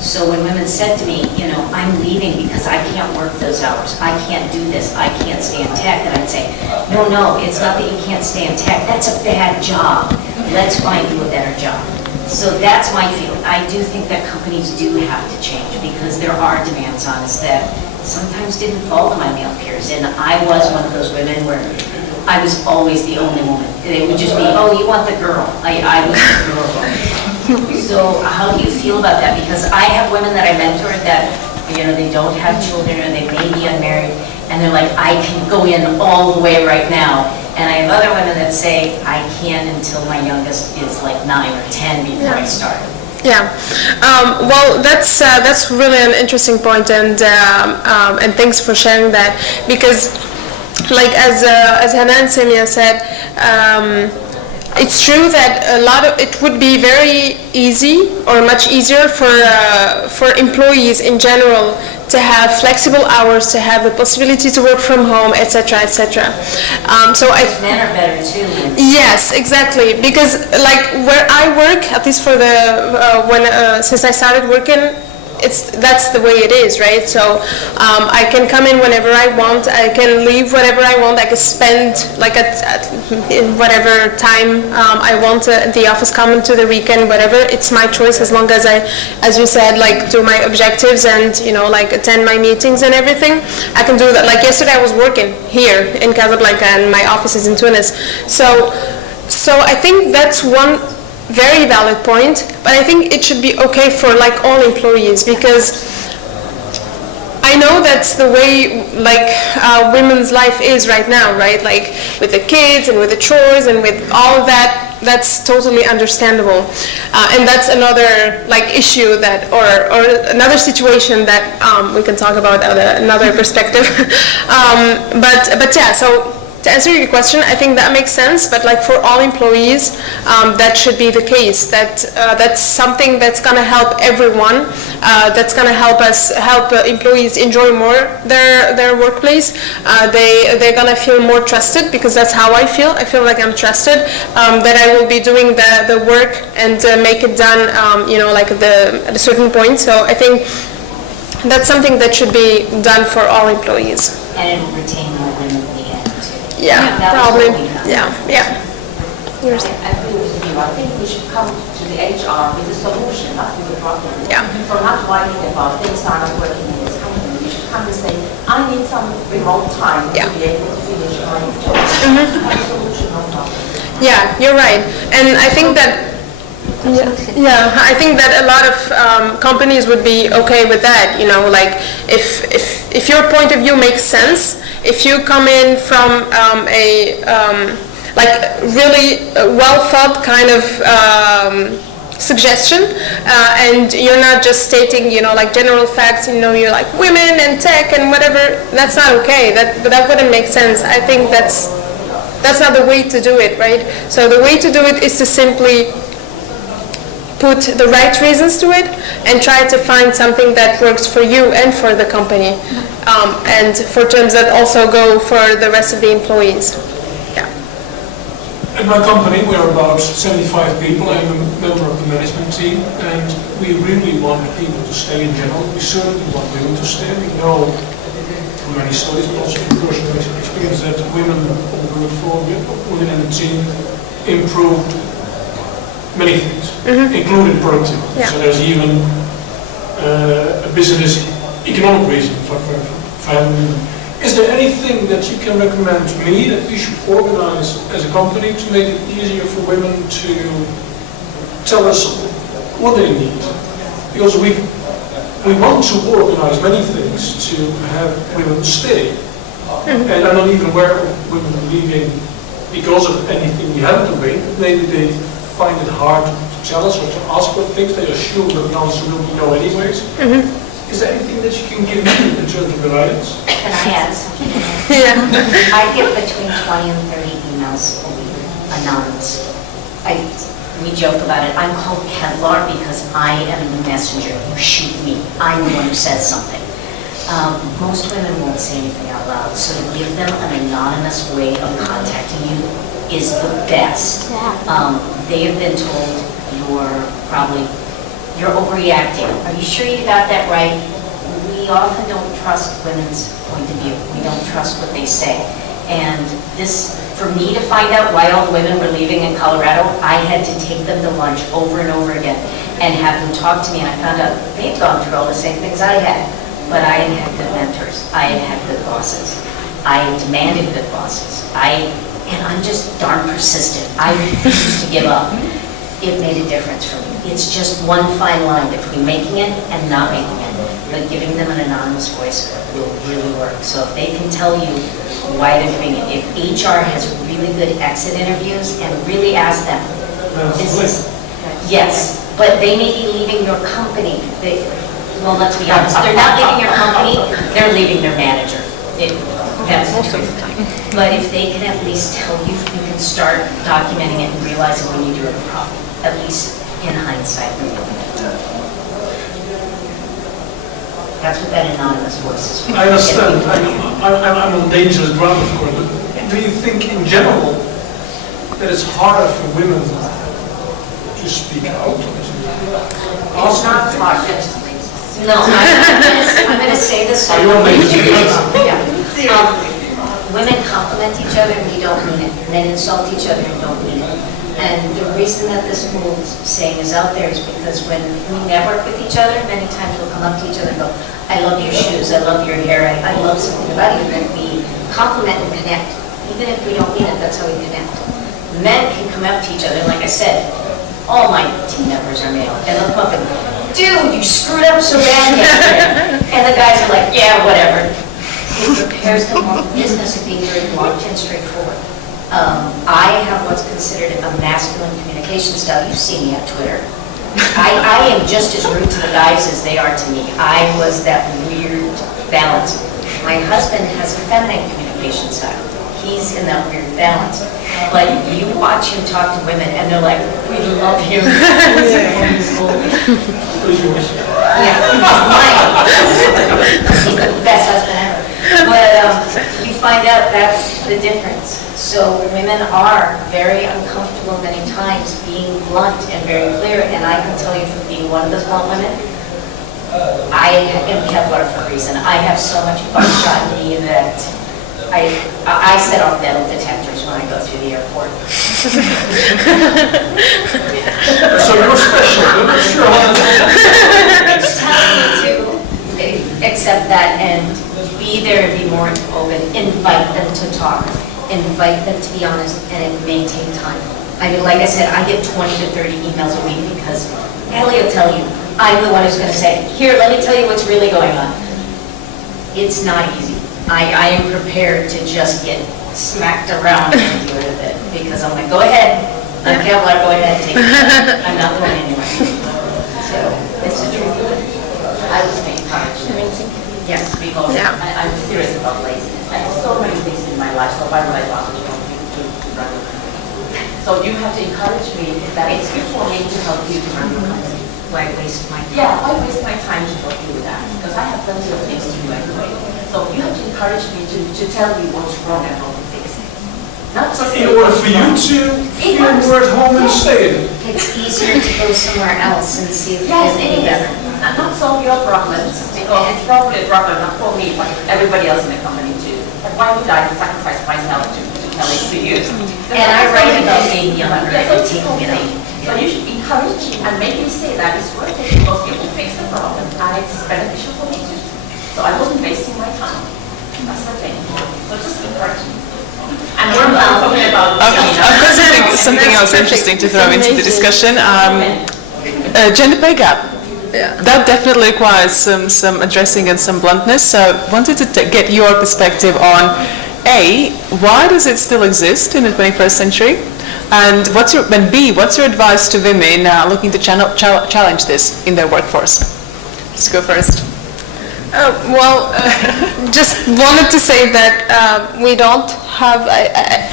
So when women said to me, I'm leaving because I can't work those hours, I can't do this, I can't stay in tech, and I'd say, no, it's not that you can't stay in tech, that's a bad job. Let's find you a better job. So that's my feeling. I do think that companies do have to change, because there are demands on us that sometimes didn't fall to my male peers, and I was one of those women where I was always the only woman. They would just be, oh, you want the girl. I was the girl. So how do you feel about that? Because I have women that I mentor that, they don't have children, or they may be unmarried, and they're like, I can go in all the way right now, And I have other women that say, I can't until my youngest is like 9 or 10 before I start. Yeah, well, that's really an interesting point, and thanks for sharing that, because, like as Hanae and Samia said, it's true that it would be very easy or much easier for employees in general to have flexible hours, to have the possibility to work from home, etc., etc. So Men are better too. Yes, exactly. Because like where I work, at least for the since I started working, that's the way it is, right? So I can come in whenever I want. I can leave whenever I want. I can spend like in whatever time I want at the office, come into the weekend, whatever. It's my choice, as long as I, as you said, like do my objectives and like attend my meetings and everything. I can do that. Like yesterday, I was working here in Casablanca, and my office is in Tunis. So I think that's one very valid point, but I think it should be okay for like all employees, because I know that's the way like women's life is right now, right? Like with the kids and with the chores and with all of that, that's totally understandable. And that's another like issue that, or another situation that we can talk about at another perspective. But yeah, so to answer your question, I think that makes sense, but like for all employees, that should be the case. That's something that's going to help everyone. That's going to help employees enjoy more their workplace. They're going to feel more trusted, because that's how I feel. I feel like I'm trusted, that I will be doing the work and make it done, like at a certain point. So I think that's something that should be done for all employees. And it will retain more women. Yeah, probably. Yeah. Yours. I agree with you. I think we should come to the HR with a solution, not with a problem. Yeah. For not whining about things are not working in this company, we should come and say, I need some remote time to be able to finish my job. Have a solution, no problem. Yeah, you're right. And I think that I think that a lot of companies would be okay with that. Like if your point of view makes sense, if you come in from like really well thought kind of suggestion, and you're not just stating like general facts. You're like women and tech and whatever. That's not okay. That wouldn't make sense. I think that's not the way to do it, right? So the way to do it is to simply put the right reasons to it and try to find something that works for you and for the company, and for terms that also go for the rest of the employees. Yeah. At my company, we're about 75 people. I'm a member of the management team, and we really want people to stay in general. We certainly want women to stay. We know from many studies, but also from personal experience, that women in the team improved many things, including productivity. Yeah. So there's even a business economic reason for having. Is there anything that you can recommend to me that we should organize as a company to make it easier for women to tell us what they need? Because we want to organize many things to have women stay. And I'm not even aware of women leaving because of anything we haven't arranged. Maybe they find it hard to tell us or to ask for things. They assume that the answer will be no anyways. Is there anything that you can give me in terms of guidance? Can I add something? Yeah. I get between 20 and 30 emails a week, anonymous. We joke about it. I'm called Kevlar because I am the messenger. You shoot me. I'm the one who says something. Most women won't say anything out loud, so to give them an anonymous way of contacting you is the best. They have been told you're overreacting. Are you sure you got that right? We often don't trust women's point of view. We don't trust what they say. And this, for me to find out why all the women were leaving in Colorado, I had to take them to lunch over and over again and have them talk to me, and I found out they'd gone through all the same things I had. But I had good mentors. I had good bosses. I demanded good bosses. And I'm just darn persistent. I refused to give up. It made a difference for me. It's just one fine line between making it and not making it. but giving them an anonymous voice will really work. So if they can tell you why they're doing it, if HR has really good exit interviews and really ask them, this is, yes, but they may be leaving your company. Well, let's be honest, they're not leaving your company, they're leaving their manager. That's most of the time. But if they can at least tell you, you can start documenting it and realizing when you do have a problem, at least in hindsight. That's what that anonymous voice is for. I understand. I'm on dangerous ground, of course, but do you think in general that it's harder for women to speak out? It's not hard, just No, I'm going to say this. So women compliment each other and you don't mean it. Men insult each other and don't mean it. And the reason that this old saying is out there is because when we network with each other, many times we'll come up to each other and go, I love your shoes, I love your hair, I love something about you. And we compliment and connect. Even if we don't mean it, that's how we connect. Men can come up to each other, like I said, all my team members are male, and they'll come up and go, dude, you screwed up so bad yesterday. And the guys are like, yeah, whatever. It prepares them more for business of being very blunt and straightforward. I have what's considered a masculine communication style. You see me on Twitter. I am just as rude to the guys as they are to me. I was that weird balance. My husband has a feminine communication style. He's in that weird balance. But you watch him talk to women and they're like, we love him. Yeah, he's the best husband ever. But you find out that's the difference. So women are very uncomfortable many times being blunt and very clear, and I can tell you from being one of those blunt women, I am kept water for a reason. I have so much buckshot in me that I set off metal detectors when I go through the airport. So you're special, I'm sure. It's telling you to accept that and be there and be more open, invite them to talk, invite them to be honest, and maintain time. I mean, like I said, I get 20 to 30 emails a week because Ellie will tell you, I'm the one who's going to say, here, let me tell you what's really going on. It's not easy. I am prepared to just get smacked around and deal with it because I'm like, go ahead. I'm Kevlar, go ahead, take it. I'm not going anywhere. So, it's the truth of it. I was being encouraged. Yes. Because I'm serious about laziness. I have so many things in my life, so why would I bother to run a company? So you have to encourage me that it's good for me to help you to run your company. Why waste my time? Yeah, why waste my time to help you with that? Because I have plenty of things to do anyway. So you have to encourage me to tell you what's wrong and how to fix it. Not just In order for you to feel more at home and stay in. It's easier to go somewhere else and see if yes, it's any it is. better. And not solve your problems, because it's probably a problem not for me, but everybody else in the company too. But why would I sacrifice myself to tell it to you? And I write about being young, right? So you should encourage me and make me say that it's worth it because it will fix the problem and it's beneficial for me too. So I wasn't wasting my time. That's the thing. So just encourage me. And we're talking about I've got something else interesting to throw into the discussion. Gender pay gap. That definitely requires some addressing and some bluntness. So I wanted to get your perspective on A, why does it still exist in the 21st century? And B, what's your advice to women looking to challenge this in their workforce? Let's go first. Just wanted to say that we don't have,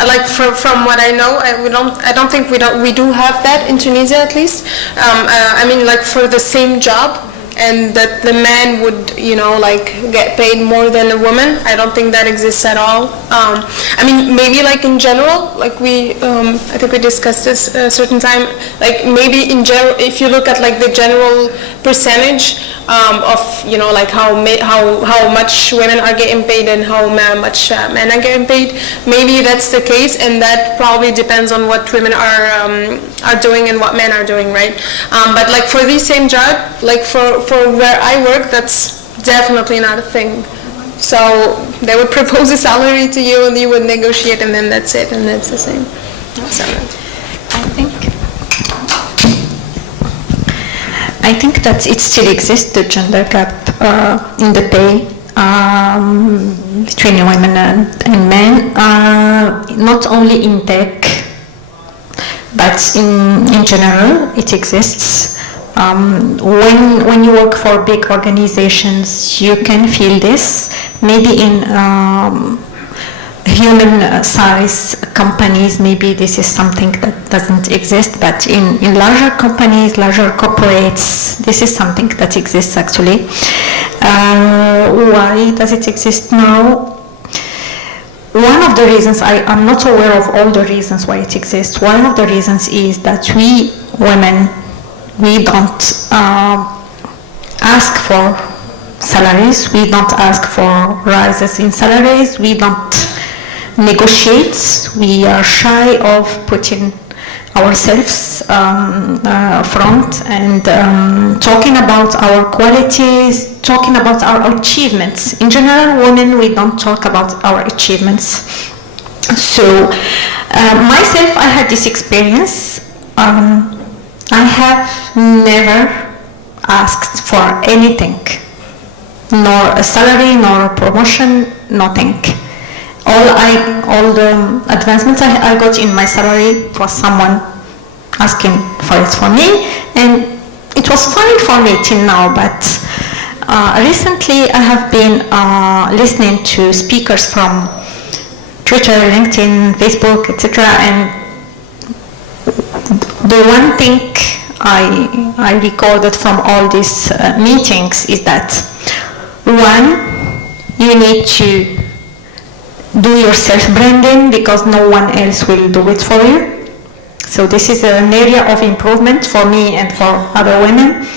like from what I know, I don't think we do have that in Tunisia at least. I mean, like for the same job, and that the man would, like get paid more than a woman. I don't think that exists at all. I mean, maybe like in general, like I think we discussed this a certain time, like maybe in general, if you look at like the general percentage of, like how much women are getting paid and how much men are getting paid, maybe that's the case, and that probably depends on what women are doing and what men are doing, right? But like for the same job, like for where I work, that's definitely not a thing. So they would propose a salary to you and you would negotiate, and then that's it, and that's the same. So I think I think that it still exists, the gender gap in the pay between women and men, not only in tech, but in general it exists. When you work for big organizations, you can feel this. Maybe in human size companies, maybe this is something that doesn't exist, but in larger companies, larger corporates, this is something that exists actually. Why does it exist now? One of the reasons, I'm not aware of all the reasons why it exists. One of the reasons is that we women, we don't ask for salaries, we don't ask for rises in salaries, we don't negotiate, we are shy of putting ourselves front and talking about our qualities, talking about our achievements. In general, women, we don't talk about our achievements. So myself, I had this experience. I have never asked for anything, nor a salary, nor a promotion, nothing. All the advancements I got in my salary was someone asking for it for me, and it was fine for me till now. But recently I have been listening to speakers from Twitter, LinkedIn, Facebook, etc. And the one thing I recorded from all these meetings is that, one, you need to do your self-branding because no one else will do it for you. So this is an area of improvement for me and for other women.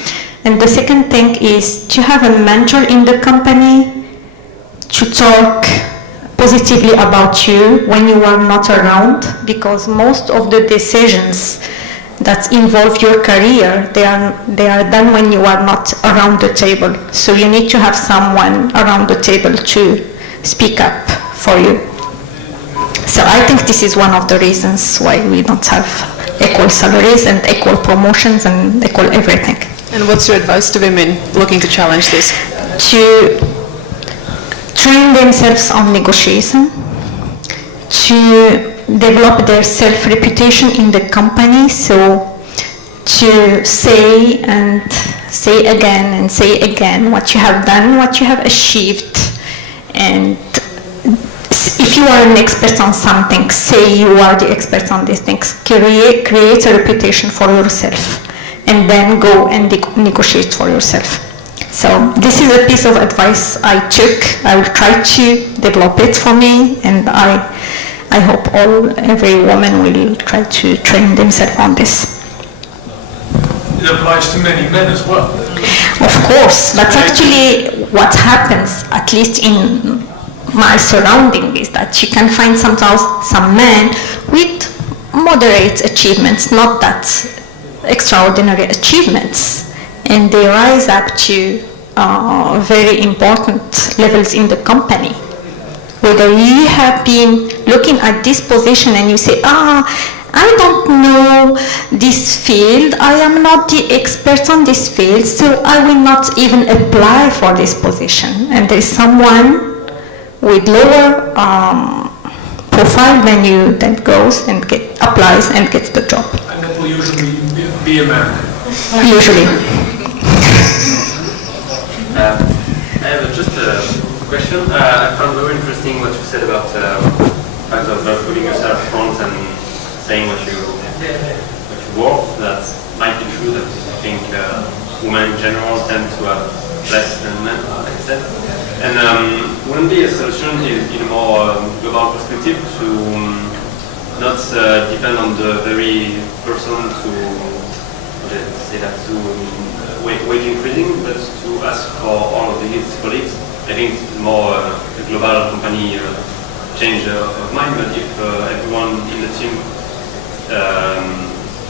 And the second thing is to have a mentor in the company to talk positively about you when you are not around, because most of the decisions that involve your career, they are done when you are not around the table. So you need to have someone around the table to speak up for you. So I think this is one of the reasons why we don't have equal salaries and equal promotions and equal everything. And what's your advice to women looking to challenge this? To train themselves on negotiation, to develop their self-reputation in the company, so to say and say again and say again what you have done, what you have achieved, and if you are an expert on something, say you are the expert on these things, create a reputation for yourself, and then go and negotiate for yourself. So this is a piece of advice I took. I will try to develop it for me, and I hope every woman will try to train themselves on this. It applies to many men as well. Of course, but actually what happens, at least in my surrounding, is that you can find sometimes some men with moderate achievements, not that extraordinary achievements, and they rise up to very important levels in the company. Whether you have been looking at this position and you say, I don't know this field, I am not the expert on this field, so I will not even apply for this position. And there is someone with lower profile than you that goes and applies and gets the job. And that will usually be a man. Usually. I have just a question. I found very interesting what you said about the fact of not putting yourself front and saying what you work. That might be true. That I think women in general tend to have less than men, like I said. And wouldn't be a solution in a more global perspective to not depend on the very person to say that to wage increasing, but to ask for all of his colleagues. I think it's more a global company change of mind, but if everyone in the team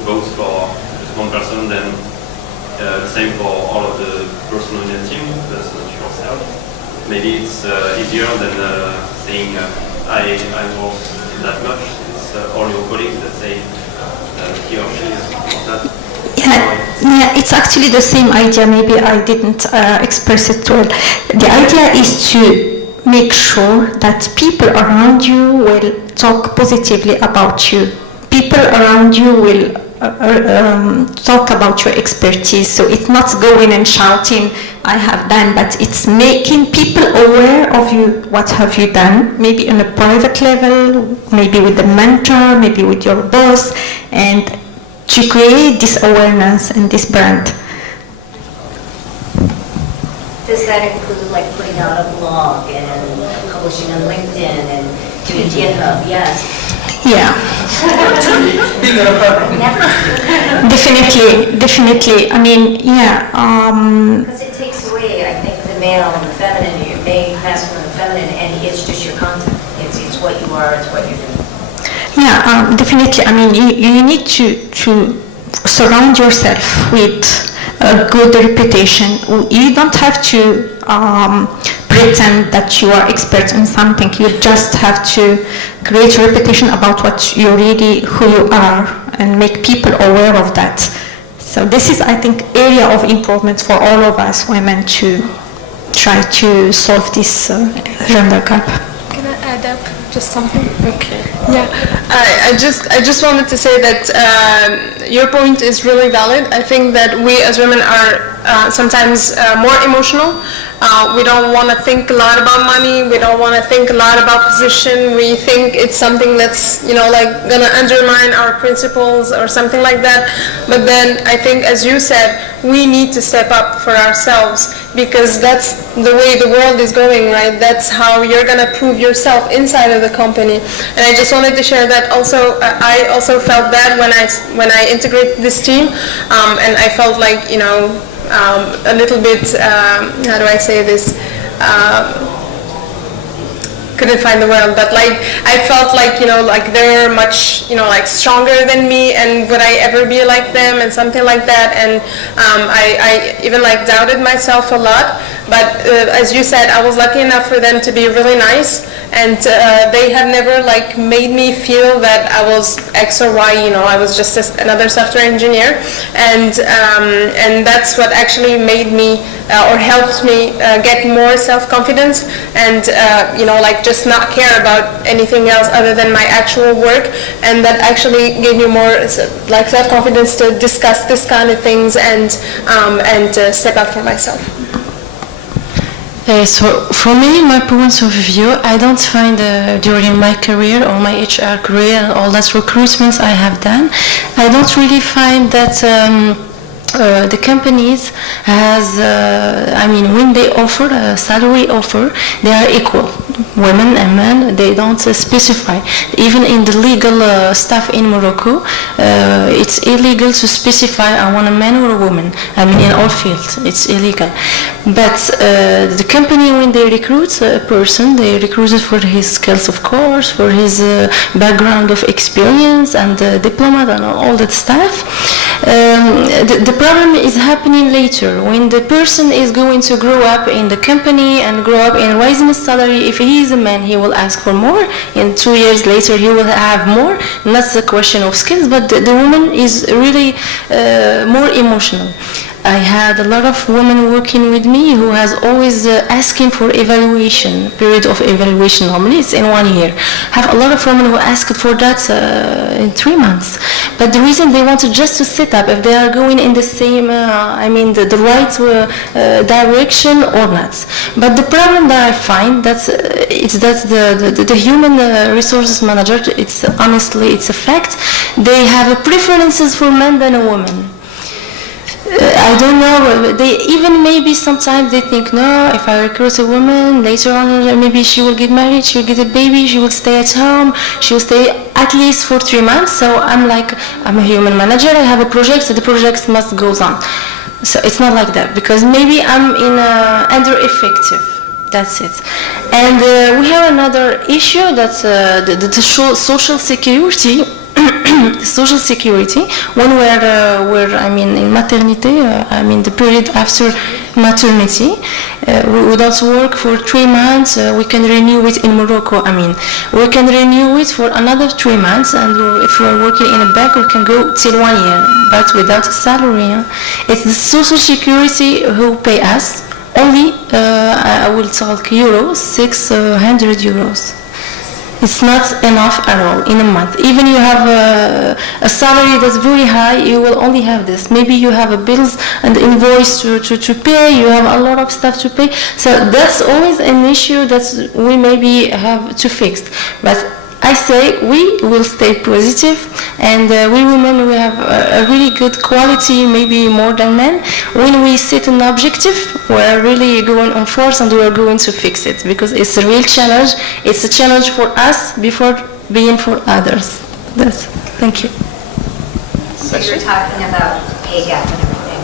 votes for just one person, then the same for all of the person in the team, that's not yourself. Maybe it's easier than saying I work that much. It's all your colleagues that say he or she is that. Yeah, it's actually the same idea. Maybe I didn't express it well. The idea is to make sure that people around you will talk positively about you. People around you will talk about your expertise. So it's not going and shouting, I have done, but it's making people aware of you, what have you done, maybe on a private level, maybe with the mentor, maybe with your boss, and to create this awareness and this brand. Does that include like putting out a blog and publishing on LinkedIn and doing GitHub? Yes. Yeah. Definitely. I mean, yeah. Because it takes away, I think, the male and the feminine, your masculine and feminine, and it's just your content. It's what you are, it's what you're doing. Yeah, definitely. I mean, you need to surround yourself with a good reputation. You don't have to pretend that you are expert in something. You just have to create a reputation about what you really, who you are, and make people aware of that. So this is, I think, area of improvement for all of us women to try to solve this gender gap. Can I add up just something? Okay. Yeah. I just wanted to say that your point is really valid. I think that we as women are sometimes more emotional. We don't want to think a lot about money. We don't want to think a lot about position. We think it's something that's, like going to undermine our principles or something like that. But then I think, as you said, we need to step up for ourselves because that's the way the world is going, right? That's how you're going to prove yourself inside of the company. And I just wanted to share that also. I also felt that when I integrated this team, and I felt like, a little bit, how do I say this, couldn't find the word, but like I felt like, like they're much, like stronger than me, and would I ever be like them, and something like that. And I even like doubted myself a lot. But as you said, I was lucky enough for them to be really nice, and they have never like made me feel that I was X or Y. I was just another software engineer, and that's what actually made me or helped me get more self-confidence, and like just not care about anything else other than my actual work, and that actually gave me more like self-confidence to discuss this kind of things and step up for myself. So for me, my points of view, I don't find during my career or my HR career and all that recruitments I have done, I don't really find that the companies has, when they offer a salary offer, they are equal. Women and men, they don't specify. Even in the legal stuff in Morocco, it's illegal to specify I want a man or a woman. In all fields, it's illegal. But the company, when they recruit a person, they recruit it for his skills, of course, for his background of experience and diploma and all that stuff. The problem is happening later when the person is going to grow up in the company and grow up in raising his salary. If he is a man, he will ask for more. In 2 years later, he will have more. Not a question of skills, but the woman is really more emotional. I had a lot of women working with me who has always asking for evaluation, period of evaluation. Normally it's in 1 year. Have a lot of women who asked for that in 3 months. But the reason they wanted just to set up if they are going in the same, the right direction or not. But the problem that I find it's that the human resources manager, it's a fact. They have preferences for men than a woman. I don't know, they even maybe sometimes they think, no, if I recruit a woman, later on maybe she will get married, she will get a baby, she will stay at home, she will stay at least for 3 months. So I'm a human manager, I have a project, so the project must go on. So it's not like that, because maybe I'm under effective. That's it. And we have another issue, that's the social security. Social security, when we're in maternity, the period after maternity. We don't work for 3 months. We can renew it in Morocco. I mean, we can renew it for another 3 months, and if we are working in a bank, we can go till 1 year, but without a salary. It's the social security who pay us. Only, I will talk euros, 600 euros. It's not enough at all in a month. Even you have a salary that's very high, you will only have this. Maybe you have a bills and invoice to pay, you have a lot of stuff to pay. So that's always an issue that we maybe have to fix. But I say we will stay positive, and we women, we have a really good quality, maybe more than men. When we set an objective, we're really going on force, and we're going to fix it, because it's a real challenge. It's a challenge for us before being for others. Thank you. So you're talking about pay gap and everything.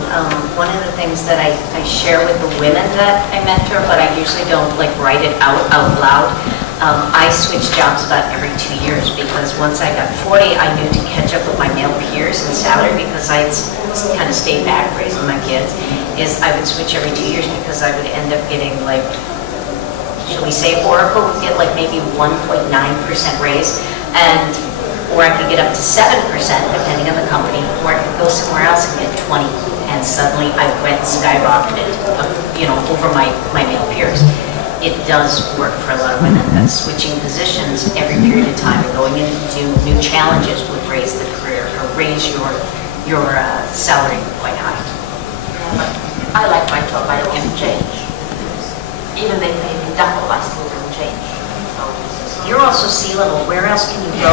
One of the things that I share with the women that I mentor, but I usually don't like write it out loud. I switched jobs about every 2 years, because once I got 40, I knew to catch up with my male peers in salary, because I kind of stayed back raising my kids, is I would switch every 2 years, because I would end up getting like, shall we say, Oracle would get like maybe 1.9% raise, or I could get up to 7% depending on the company, or I could go somewhere else and get 20, and suddenly I went skyrocketed, over my male peers. It does work for a lot of women, that switching positions every period of time and going into new challenges would raise the career, or raise your salary quite high. But I like my job, I don't change. Even they pay me double, I still don't change. So You're also sea level, where else can you go?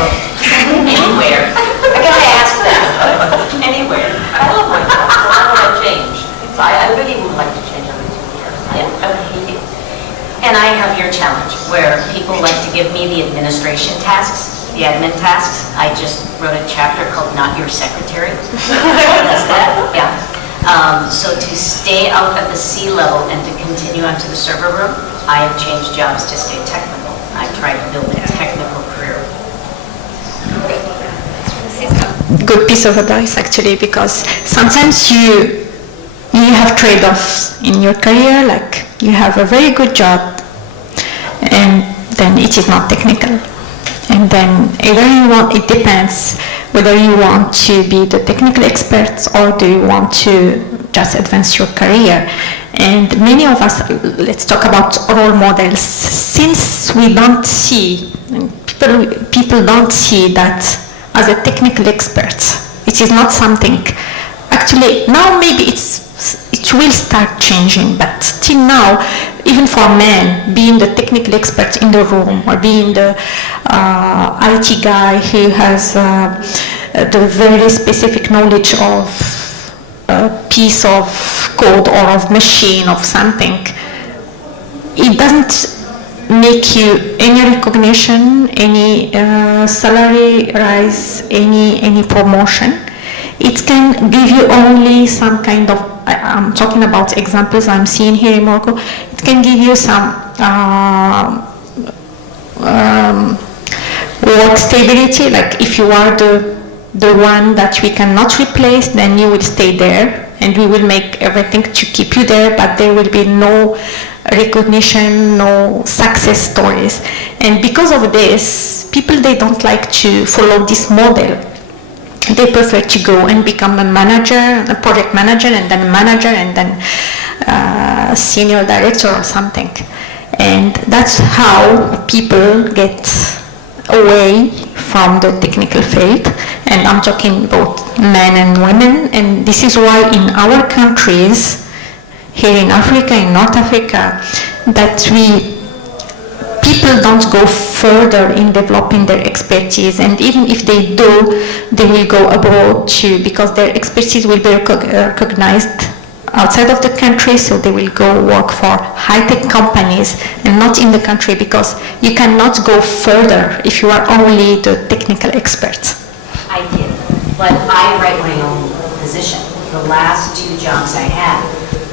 Anywhere. I gotta ask that. anywhere. I love my job, so I want to change. So I really would like to change every 2 years. I would hate it. And I have your challenge, where people like to give me the administration tasks, the admin tasks. I just wrote a chapter called Not Your Secretary. That's that, yeah. So to stay out of the sea level and to continue onto the server room, I have changed jobs to stay technical. I've tried to build a technical career. Good piece of advice, actually, because sometimes you have trade-offs in your career, like you have a very good job and then it is not technical, and then it depends whether you want to be the technical expert or do you want to just advance your career. And many of us, let's talk about role models, since we don't see, people don't see that as a technical expert. It is not something, actually now maybe it will start changing, but till now, even for men, being the technical expert in the room or being the IT guy who has the very specific knowledge of a piece of code or of machine of something, it doesn't make you any recognition, any salary rise, any promotion. It can give you only some kind of, I'm talking about examples I'm seeing here in Morocco, it can give you some work stability, like if you are the one that we cannot replace, then you will stay there and we will make everything to keep you there, but there will be no recognition, no success stories. And because of this, people, they don't like to follow this model. They prefer to go and become a manager, a project manager, and then a manager, and then senior director or something. And that's how people get away from the technical field. And I'm talking about men and women. And this is why in our countries, here in Africa, in North Africa, that people don't go further in developing their expertise, and even if they do, they will go abroad too, because their expertise will be recognized outside of the country, so they will go work for high-tech companies and not in the country, because you cannot go further if you are only the technical expert. I did, but I write my own position. The last 2 jobs I had,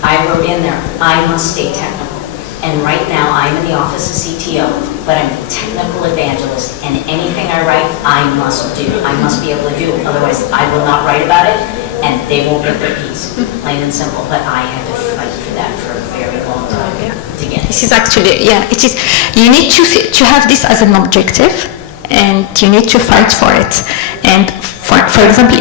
I wrote in there, I must stay technical. And right now, I'm in the office of CTO, but I'm a technical evangelist, and anything I write, I must do. I must be able to do, otherwise I will not write about it, and they won't get their piece, plain and simple. But I had to fight for that This is actually, yeah, it is. You need to have this as an objective, and you need to fight for it. And for example,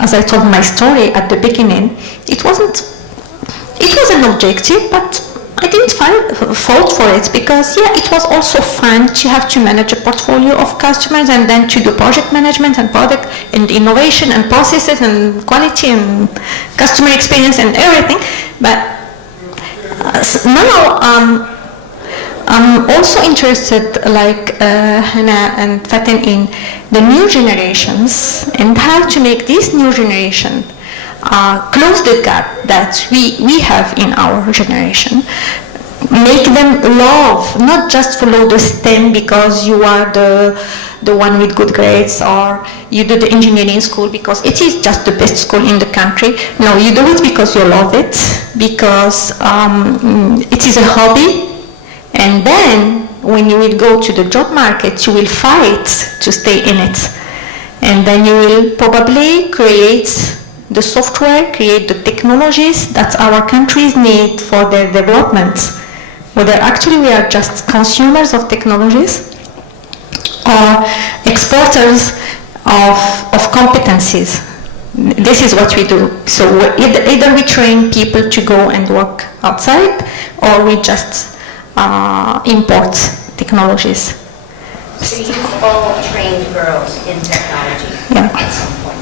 as I told my story at the beginning, it was an objective, but I didn't fought for it because, yeah, it was also fun to have to manage a portfolio of customers and then to do project management and product and innovation and processes and quality and customer experience and everything. But now I'm also interested, like Hanae and Faten, in the new generations and how to make this new generation close the gap that we have in our generation. Make them love, not just follow the STEM because you are the one with good grades, or you do the engineering school because it is just the best school in the country. No, you do it because you love it, because it is a hobby, and then when you will go to the job market, you will fight to stay in it. And then you will probably create the software, create the technologies that our countries need for their development. Whether actually we are just consumers of technologies or exporters of competencies. This is what we do. So either we train people to go and work outside, or we just import technologies. So you've all trained girls in technology at some point.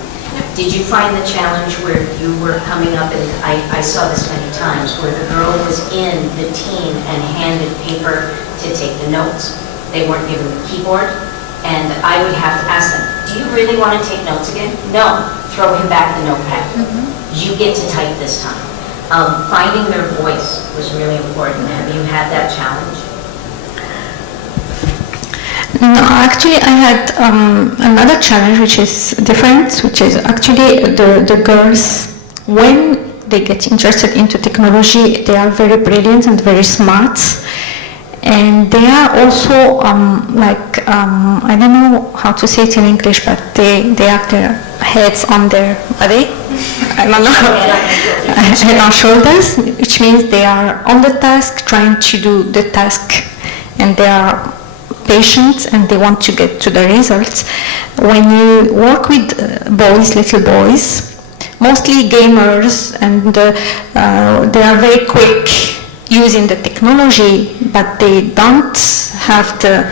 Did you find the challenge where you were coming up, and I saw this many times, where the girl was in the team and handed paper to take the notes? They weren't given the keyboard, and I would have to ask them, do you really want to take notes again? No, throw him back the notepad. You get to type this time. Finding their voice was really important. Have you had that challenge? No, actually I had another challenge which is different, which is actually the girls, when they get interested into technology, they are very brilliant and very smart. And they are also I don't know how to say it in English, but they have their heads on their body. I don't know. Head on shoulders, which means they are on the task, trying to do the task, and they are patient and they want to get to the results. When you work with little boys, mostly gamers, and they are very quick using the technology, but they don't have the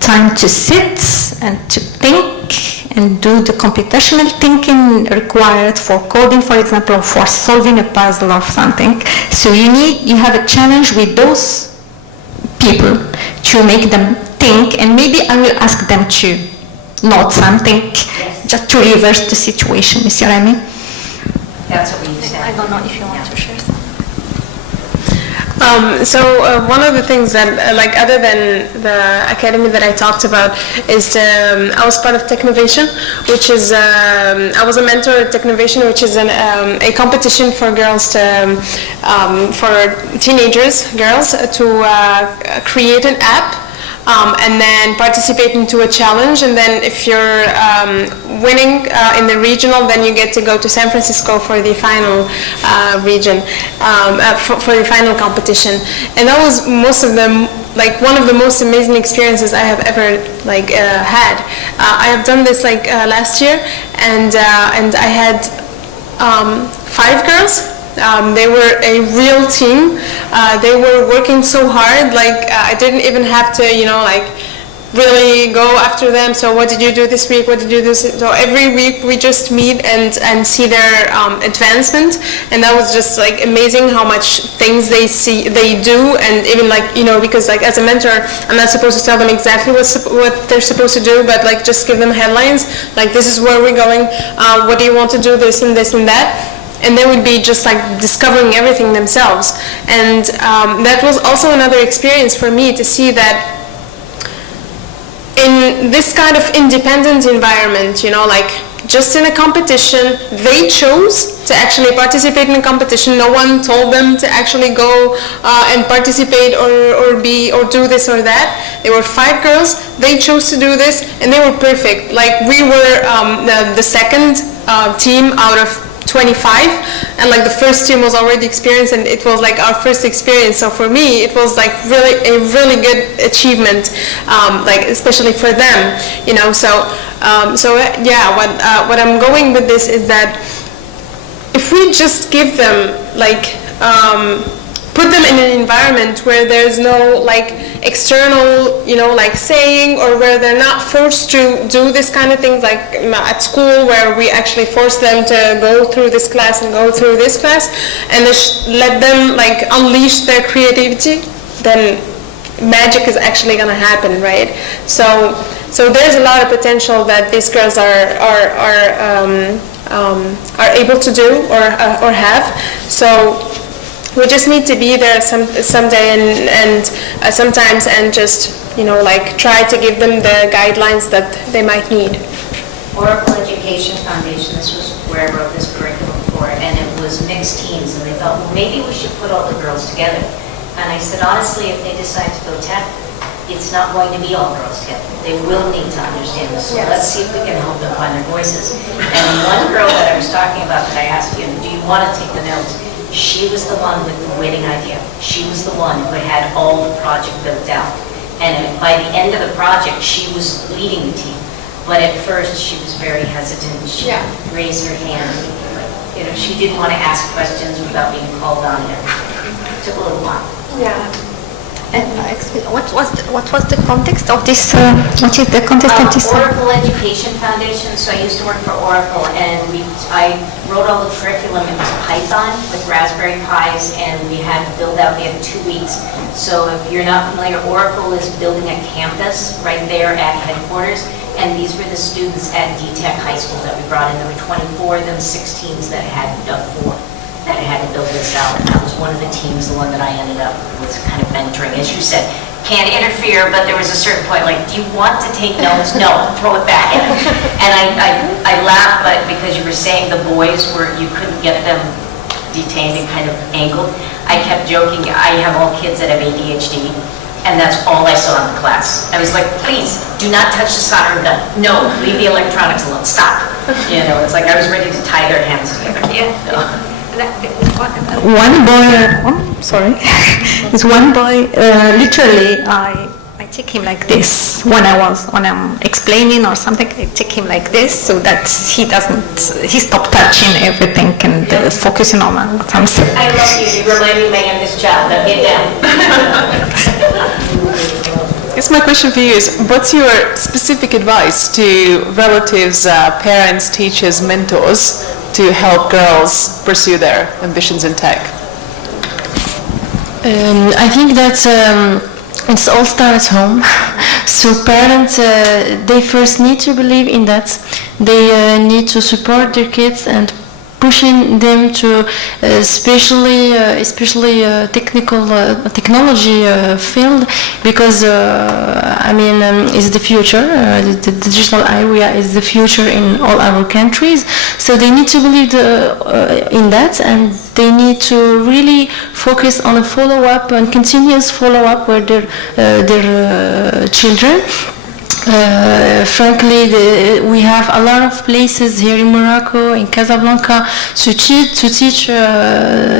time to sit and to think and do the computational thinking required for coding, for example, or for solving a puzzle or something. So you have a challenge with those people to make them think, and maybe I will ask them to note something just to reverse the situation. You see what I mean? That's what we said. I don't know if you want to share something. One of the things that, other than the academy that I talked about, is I was part of Technovation, which is, I was a mentor at Technovation, which is a competition for girls for teenagers, girls, to create an app. And then participate into a challenge, and then if you're winning in the regional, then you get to go to San Francisco for the final region, for the final competition. And that was one of the most amazing experiences I have ever had. I have done this last year, and I had 5 girls. They were a real team. They were working so hard. I didn't even have to, really go after them. So what did you do this week? What did you do this? So every week we just meet and see their advancement. And that was just amazing how much things they do. And even because as a mentor, I'm not supposed to tell them exactly what they're supposed to do, but just give them headlines. This is where we're going. What do you want to do? This and this and that. And they would be just discovering everything themselves. And that was also another experience for me to see that in this kind of independent environment, just in a competition, they chose to actually participate in a competition. No one told them to actually go and participate or do this or that. There were 5 girls, they chose to do this, and they were perfect. We were the second team out of 25, and like the first team was already experienced, and it was like our first experience. So for me, it was like really a really good achievement, like especially for them, you know. So yeah, what I'm going with this is that if we just give them like put them in an environment where there's no like external, you know, like saying, or where they're not forced to do this kind of things like at school, where we actually force them to go through this class and go through this class, and let them like unleash their creativity, then magic is actually going to happen, right? So there's a lot of potential that these girls are able to do or have. So we just need to be there someday and sometimes, and just, you know, like try to give them the guidelines that they might need. Oracle Education Foundation, this was where I wrote this curriculum for, and it was mixed teams, and they thought, well, maybe we should put all the girls together. And I said, honestly, if they decide to go tech, it's not going to be all girls together. They will need to understand this. So let's see if we can help them find their voices. And one girl that I was talking about that I asked you, do you want to take the notes? She was the one with the winning idea. She was the one who had all the project built out. And by the end of the project, she was leading the team. But at first, she was very hesitant. She raised her hand. You know, she didn't want to ask questions without being called on and everything. It took a little while. Yeah. And what was the context of this? What is the context of this? Oracle Education Foundation. So I used to work for Oracle, and I wrote all the curriculum. It was Python with Raspberry Pis, and we had to build out. We had 2 weeks. So if you're not familiar, Oracle is building a campus right there at headquarters, and these were the students at D-Tech High School that we brought in. There were 24 of them, 16s that had that I had to build this out, and that was one of the teams, the one that I ended up with kind of mentoring. As you said, can't interfere, but there was a certain point, like, do you want to take notes? No, throw it back at him. And I laughed, but because you were saying the boys you couldn't get them detained and kind of angled, I kept joking, I have all kids that have ADHD, and that's all I saw in the class. I was like, please, do not touch the soldering gun. No, leave the electronics alone, stop. You know, it's like I was ready to tie their hands together. Yeah. No. One boy, literally, I take him like this when I'm explaining or something. I take him like this so that he stopped touching everything and focusing on what I'm saying. I love you. You reminded me of this child. Now get down. I guess my question for you is, what's your specific advice to relatives, parents, teachers, mentors to help girls pursue their ambitions in tech? I think that it's all starts at home. So parents, they first need to believe in that. They need to support their kids and pushing them to especially technology field, because it's the future. The digital area is the future in all our countries. So they need to believe in that, and they need to really focus on a follow-up and continuous follow-up with their children. Frankly, we have a lot of places here in Morocco, in Casablanca, to teach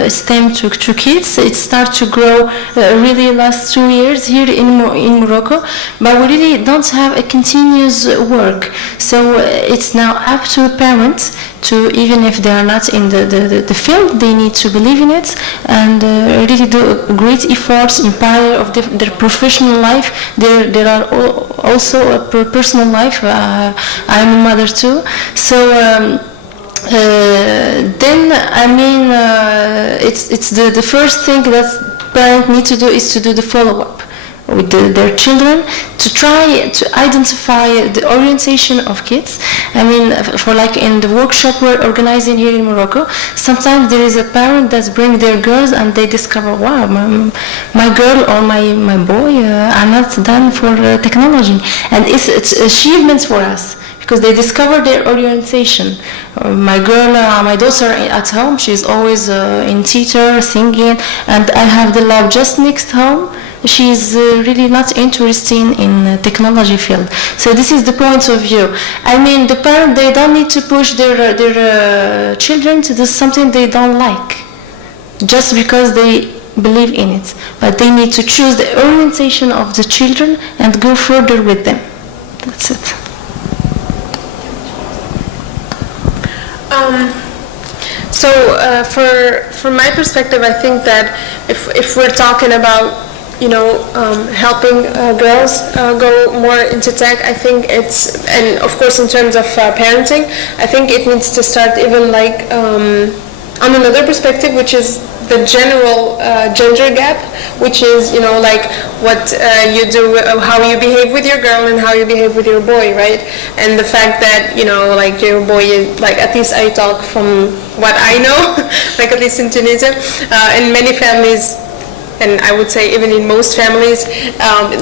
STEM to kids. It started to grow really last 2 years here in Morocco, but we really don't have a continuous work. So it's now up to parents to, even if they are not in the field, they need to believe in it and really do great efforts in part of their professional life. There are also a personal life. I'm a mother too. So it's the first thing that parents need to do is to do the follow-up with their children, to try to identify the orientation of kids. For like in the workshop we're organizing here in Morocco, sometimes there is a parent that bring their girls and they discover, wow, my girl or my boy are not done for technology, and it's achievements for us, because they discover their orientation. My daughter at home, she's always in theater, singing, and I have the lab just next home. she's really not interested in technology field. So this is the point of view. I mean, the parent, they don't need to push their children to do something they don't like, just because they believe in it. But they need to choose the orientation of the children and go further with them. That's it. So from my perspective, I think that if we're talking about helping girls go more into tech, I think it's, and of course in terms of parenting, I think it needs to start even like on another perspective, which is the general gender gap, which is like what you do, how you behave with your girl and how you behave with your boy, right? And the fact that like your boy is, like, at least I talk from what I know, like at least in Tunisia, in many families, and I would say even in most families,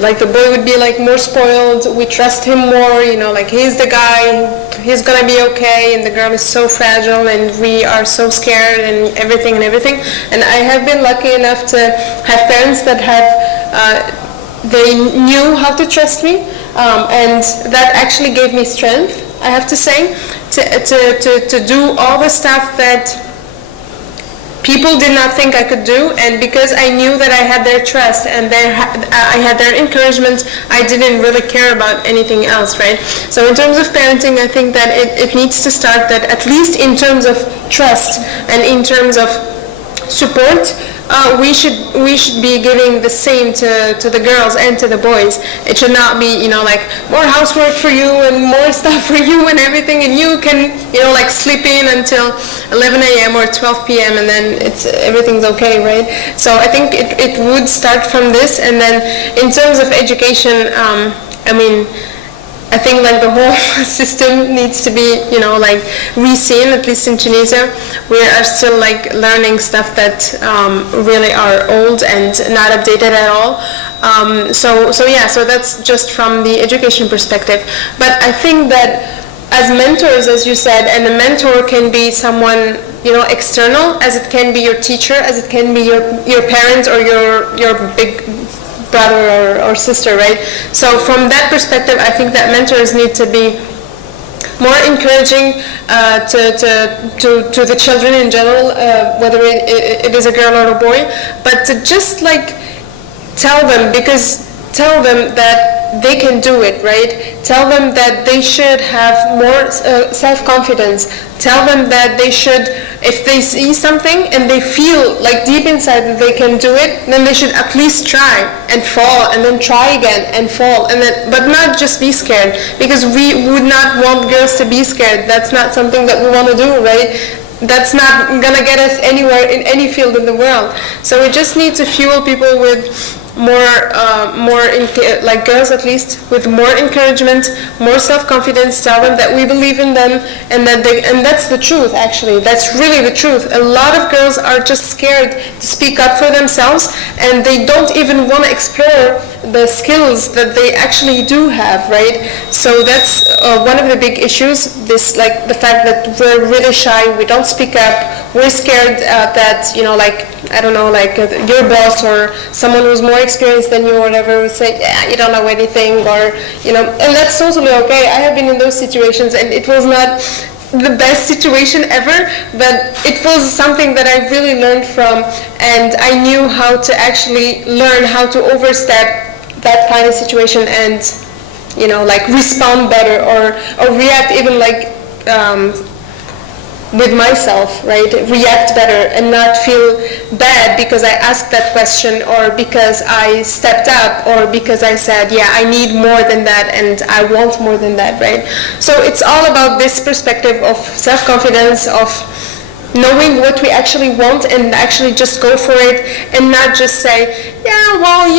like the boy would be like more spoiled, we trust him more, like he's the guy, he's gonna be okay, and the girl is so fragile and we are so scared and everything. And I have been lucky enough to have parents that they knew how to trust me, and that actually gave me strength, I have to say, to do all the stuff that people did not think I could do, and because I knew that I had their trust and I had their encouragement, I didn't really care about anything else, right? So in terms of parenting, I think that it needs to start that, at least in terms of trust and in terms of support, we should be giving the same to the girls and to the boys. It should not be like more housework for you and more stuff for you and everything, and you can like sleep in until 11 a.m. or 12 p.m. and then everything's okay, right? So I think it would start from this, and then in terms of education, I think like the whole system needs to be, like re-seen, at least in Tunisia. We are still like learning stuff that really are old and not updated at all. So that's just from the education perspective. But I think that as mentors, as you said, and a mentor can be someone, external, as it can be your teacher, as it can be your parent or your big brother or sister, right? So from that perspective, I think that mentors need to be more encouraging to the children in general, whether it is a girl or a boy, but to just like tell them that they can do it, right? Tell them that they should have more self-confidence. Tell them that they should, if they see something and they feel like deep inside that they can do it, then they should at least try and fall, and then try again and fall, but not just be scared, because we would not want girls to be scared. That's not something that we want to do, right? That's not gonna get us anywhere in any field in the world. So we just need to fuel people with like girls at least, with more encouragement, more self-confidence. Tell them that we believe in them, and that's the truth. Actually, that's really the truth. A lot of girls are just scared to speak up for themselves, and they don't even want to explore the skills that they actually do have, right? So that's one of the big issues. This, like, the fact that we're really shy, we don't speak up, we're scared that like, I don't know, like your boss or someone who's more experienced than you or whatever would say, yeah, you don't know anything, or and that's totally okay. I have been in those situations, and it was not the best situation ever, but it was something that I really learned from, and I knew how to actually learn how to overstep that kind of situation and like respond better or react even like with myself, right? React better and not feel bad because I asked that question, or because I stepped up, or because I said, yeah, I need more than that and I want more than that, right? So it's all about this perspective of self-confidence, of knowing what we actually want and actually just go for it, and not just say, yeah, well,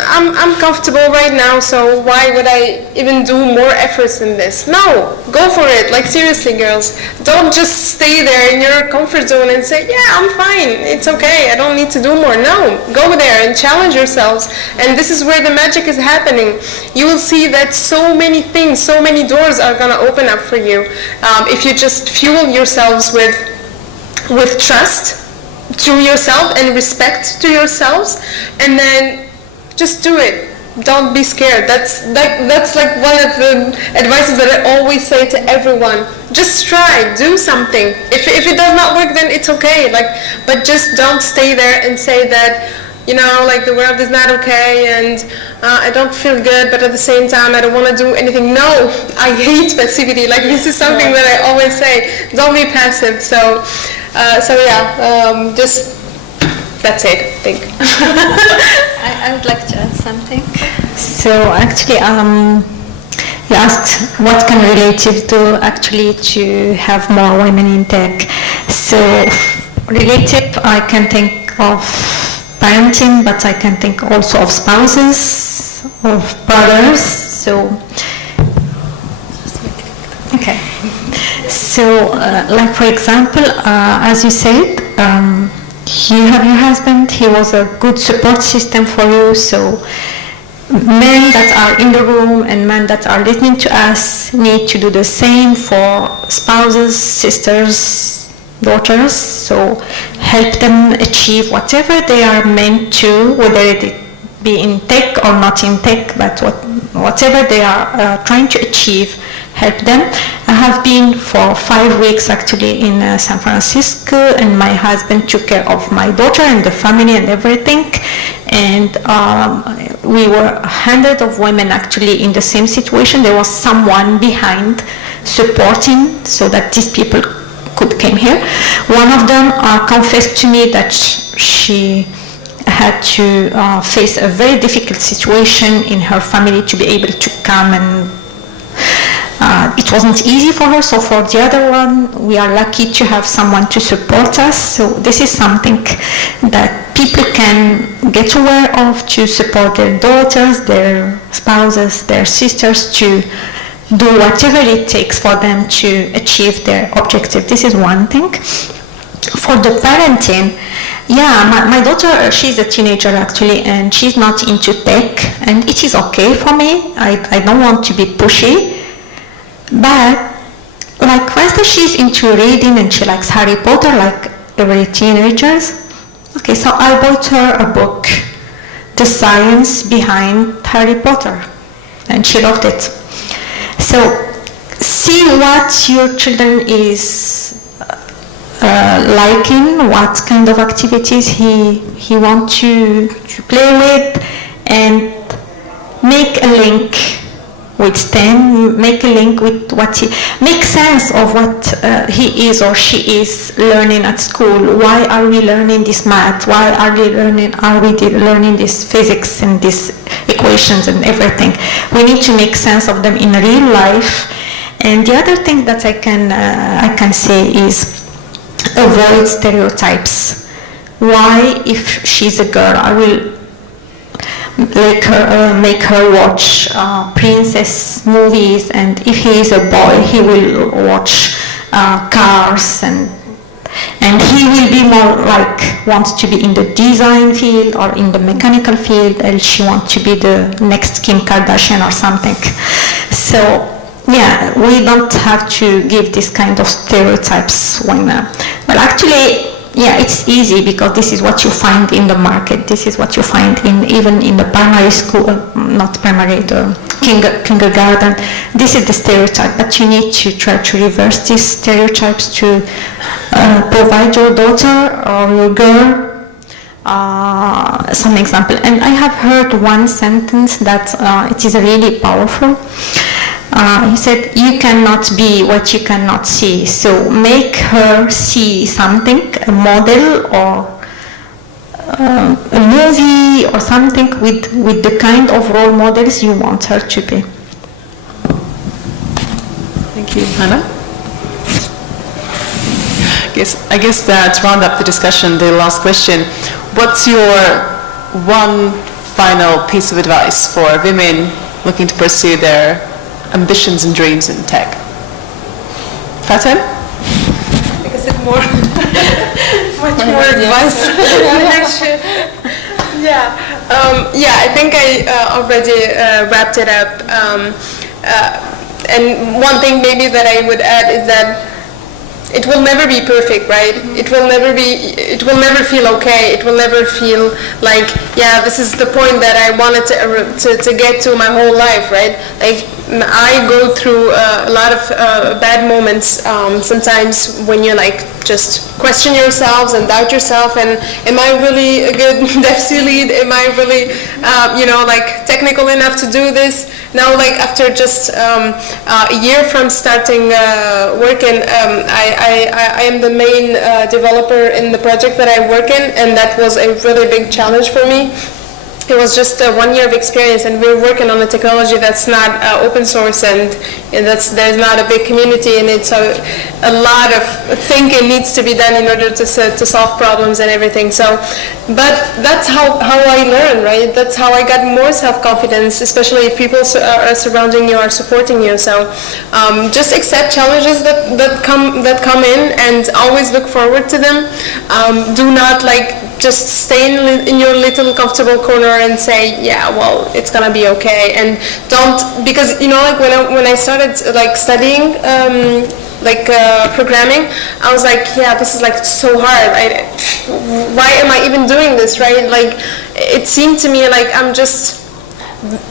I'm comfortable right now, so why would I even do more efforts than this? No, go for it. Like, seriously, girls, don't just stay there in your comfort zone and say, yeah, I'm fine, it's okay, I don't need to do more. No, go there and challenge yourselves, and this is where the magic is happening. You will see that so many things, so many doors are gonna open up for you if you just fuel yourselves with trust to yourself and respect to yourselves, and then just do it. Don't be scared. That's like one of the advices that I always say to everyone. Just try, do something. If it does not work, then it's okay. But just don't stay there and say that, like the world is not okay and I don't feel good, but at the same time I don't want to do anything. No, I hate passivity. Like this is something that I always say. Don't be passive. So yeah, just. That's it, I think. I would like to add something. So actually, you asked what can relative do actually to have more women in tech. So relative, I can think of parenting, but I can think also of spouses, of brothers. So, okay. So, like for example, as you said, you have your husband, he was a good support system for you, so men that are in the room and men that are listening to us need to do the same for spouses, sisters, daughters, so help them achieve whatever they are meant to, whether it be in tech or not in tech, but whatever they are trying to achieve, help them. I have been for 5 weeks actually in San Francisco, and my husband took care of my daughter and the family and everything, and we were hundreds of women actually in the same situation. There was someone behind supporting so that these people could come here. One of them confessed to me that she had to face a very difficult situation in her family to be able to come, and it wasn't easy for her. So for the other one, we are lucky to have someone to support us. So this is something that people can get aware of to support their daughters, their spouses, their sisters, to do whatever it takes for them to achieve their objective. This is one thing. For the parenting, yeah, my daughter, she's a teenager actually, and she's not into tech, and it is okay for me. I don't want to be pushy, but like for instance, she's into reading and she likes Harry Potter like every teenager. Okay, so I bought her a book, The Science Behind Harry Potter, and she loved it. So see what your children is liking, what kind of activities he wants to play with, and make a link with STEM, make a link with what make sense of what he is or she is learning at school. Why are we learning this math? Why are we learning this physics and these equations and everything? We need to make sense of them in real life. And the other thing that I can say is avoid stereotypes. Why, if she's a girl, I will make her watch princess movies, and if he is a boy, he will watch cars, and he will be more like wants to be in the design field or in the mechanical field, and she wants to be the next Kim Kardashian or something. So yeah, we don't have to give this kind of stereotypes when, well actually, yeah, it's easy because this is what you find in the market. This is what you find even in the primary school, not primary, the kindergarten. This is the stereotype, but you need to try to reverse these stereotypes to provide your daughter or your girl some example. And I have heard one sentence that it is really powerful. He said, you cannot be what you cannot see. So make her see something, a model or a movie or something with the kind of role models you want her to be. Thank you. Hannah? I guess to round up the discussion, the last question, what's your one final piece of advice for women looking to pursue their ambitions and dreams in tech? Faten? I guess it's much more advice. Yeah, I think I already wrapped it up. And one thing maybe that I would add is that it will never be perfect, right? It will never feel okay. It will never feel like yeah, this is the point that I wanted to get to my whole life, right? Like, I go through a lot of bad moments sometimes when you like just question yourselves and doubt yourself, and am I really a good DevC lead? Am I really, like technical enough to do this? Now, like after just a year from starting working, I am the main developer in the project that I work in, and that was a really big challenge for me. It was just 1 year of experience, and we're working on a technology that's not open source, and there's not a big community in it, so a lot of thinking needs to be done in order to solve problems and everything. So, but that's how I learn, right? That's how I got more self-confidence, especially if people are surrounding you, are supporting you. So just accept challenges that come in, and always look forward to them. Do not just stay in your little comfortable corner and say, yeah, well, it's gonna be okay, and don't, because when I started studying programming, I was like, yeah, this is so hard. Why am I even doing this, right? It seemed to me like I'm just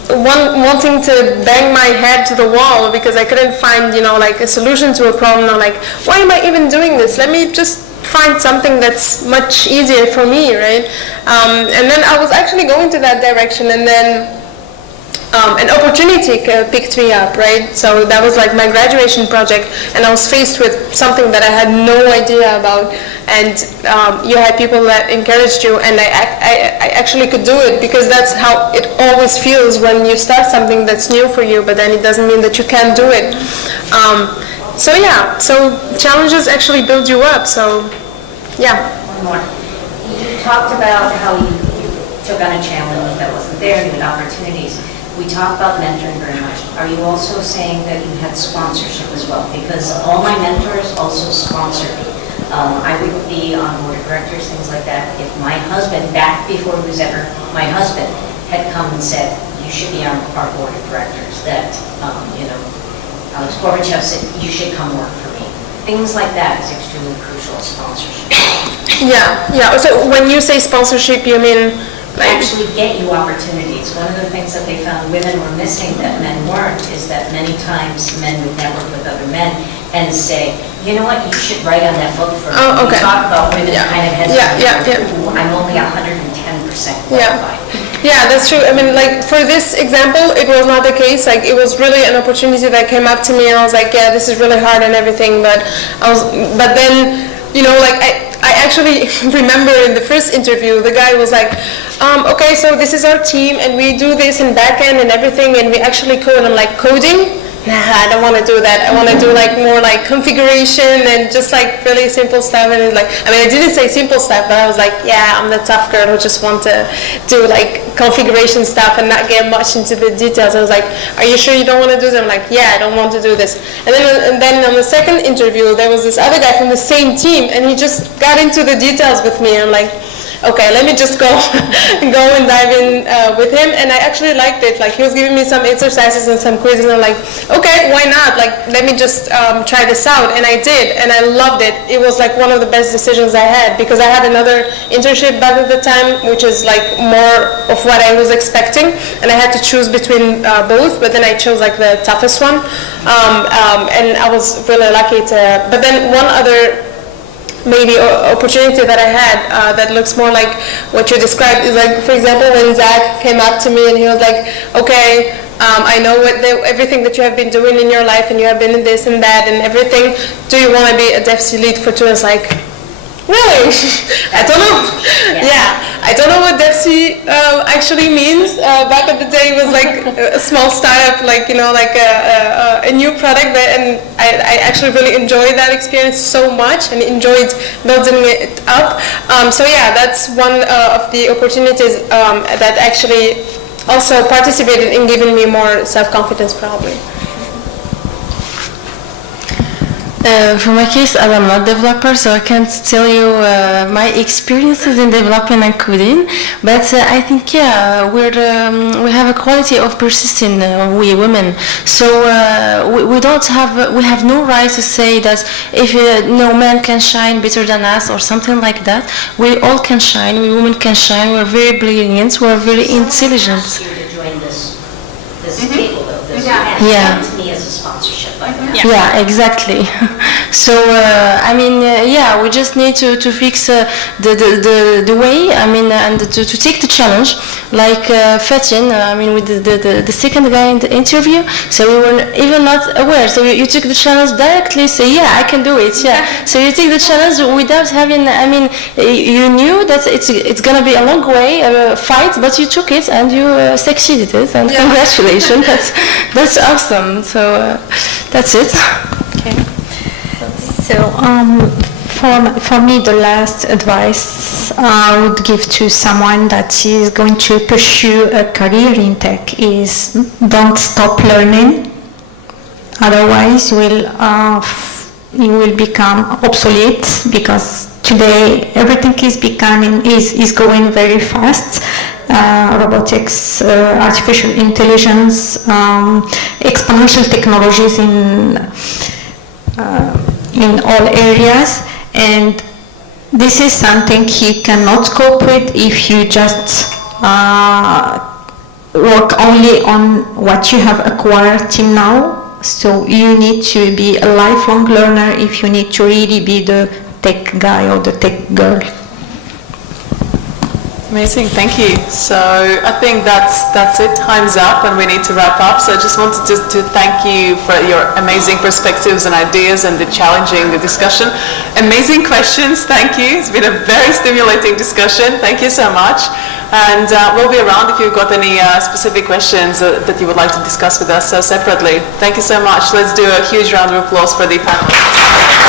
wanting to bang my head to the wall because I couldn't find a solution to a problem. I'm like, why am I even doing this? Let me just find something that's much easier for me, right? And then I was actually going to that direction, and then an opportunity picked me up, right? So that was my graduation project, and I was faced with something that I had no idea about, and you had people that encouraged you, and I actually could do it, because that's how it always feels when you start something that's new for you, but then it doesn't mean that you can't do it. So yeah, so challenges actually build you up, so yeah. One more. You talked about how you took on a challenge that wasn't there, you had opportunities. We talk about mentoring very much. Are you also saying that you had sponsorship as well? Because all my mentors also sponsored me. I wouldn't be on board of directors, things like that, if my husband, back before he was ever my husband, had come and said, you should be on our board of directors, that, Alex Gorbachev said, you should come work for me. Things like that is extremely crucial, sponsorship. Yeah. So when you say sponsorship, you mean actually get you opportunities. One of the things that they found women were missing that men weren't is that many times men would network with other men and say, you know what, you should write on that book for me. Oh, okay. We talk about women kind of hesitant. Yeah. I'm only 110% qualified. Yeah, that's true. I mean, for this example, it was not the case. It was really an opportunity that came up to me, and I was like, yeah, this is really hard and everything. But then, I actually remember in the first interview, the guy was like, okay, so this is our team, and we do this in backend and everything, and we actually code. I'm like, coding? Nah, I don't want to do that. I want to do more configuration and just really simple stuff. And I didn't say simple stuff, but I was like, yeah, I'm the tough girl who just want to do configuration stuff and not get much into the details. I was like, are you sure you don't want to do this? I'm like, yeah, I don't want to do this. And then on the second interview, there was this other guy from the same team, and he just got into the details with me. And I'm like, okay, let me just go and dive in with him. And I actually liked it. He was giving me some exercises and some quizzes, and I'm like, okay, why not? Let me just try this out. And I did, and I loved it. It was one of the best decisions I had, because I had another internship back at the time, which is more of what I was expecting, and I had to choose between both, but then I chose the toughest one. And I was really lucky to, but then one other maybe opportunity that I had that looks more like what you described is for example, when Zach came up to me and he was like, okay, I know everything that you have been doing in your life, and you have been in this and that and everything. Do you want to be a DevC lead for 2? And it's like, really? I don't know. Yeah, I don't know what DevC actually means. Back in the day, it was a small startup, a new product, and I actually really enjoyed that experience so much and enjoyed building it up. So yeah, that's one of the opportunities that actually also participated in giving me more self-confidence, probably. For my case, as I'm not developer, so I can't tell you my experiences in development and coding. But I think we have a quality of persisting, we women. So we have no right to say that if no man can shine better than us or something like that. We all can shine. We women can shine. We're very brilliant. We're very intelligent. So I asked you to join this table, though, this Yeah. to me as a sponsorship. Yeah, exactly. So we just need to fix the way. And to take the challenge, like Faten. With the second guy in the interview. So we were even not aware. So you took the challenge directly. Say, yeah, I can do it. Yeah. So you take the challenge without having. You knew that it's gonna be a long way, a fight, but you took it and you succeeded it. And congratulations. That's awesome. So that's it. Okay. So for me, the last advice I would give to someone that is going to pursue a career in tech is don't stop learning. Otherwise, you will become obsolete, because today everything is going very fast. Robotics, artificial intelligence, exponential technologies in all areas, and this is something you cannot cope with if you just work only on what you have acquired till now. So you need to be a lifelong learner if you need to really be the tech guy or the tech girl. Amazing, thank you. So I think that's it. Time's up and we need to wrap up. So I just wanted to thank you for your amazing perspectives and ideas and the challenging discussion. Amazing questions, thank you. It's been a very stimulating discussion. Thank you so much. And we'll be around if you've got any specific questions that you would like to discuss with us separately. Thank you so much. Let's do a huge round of applause for the panelists.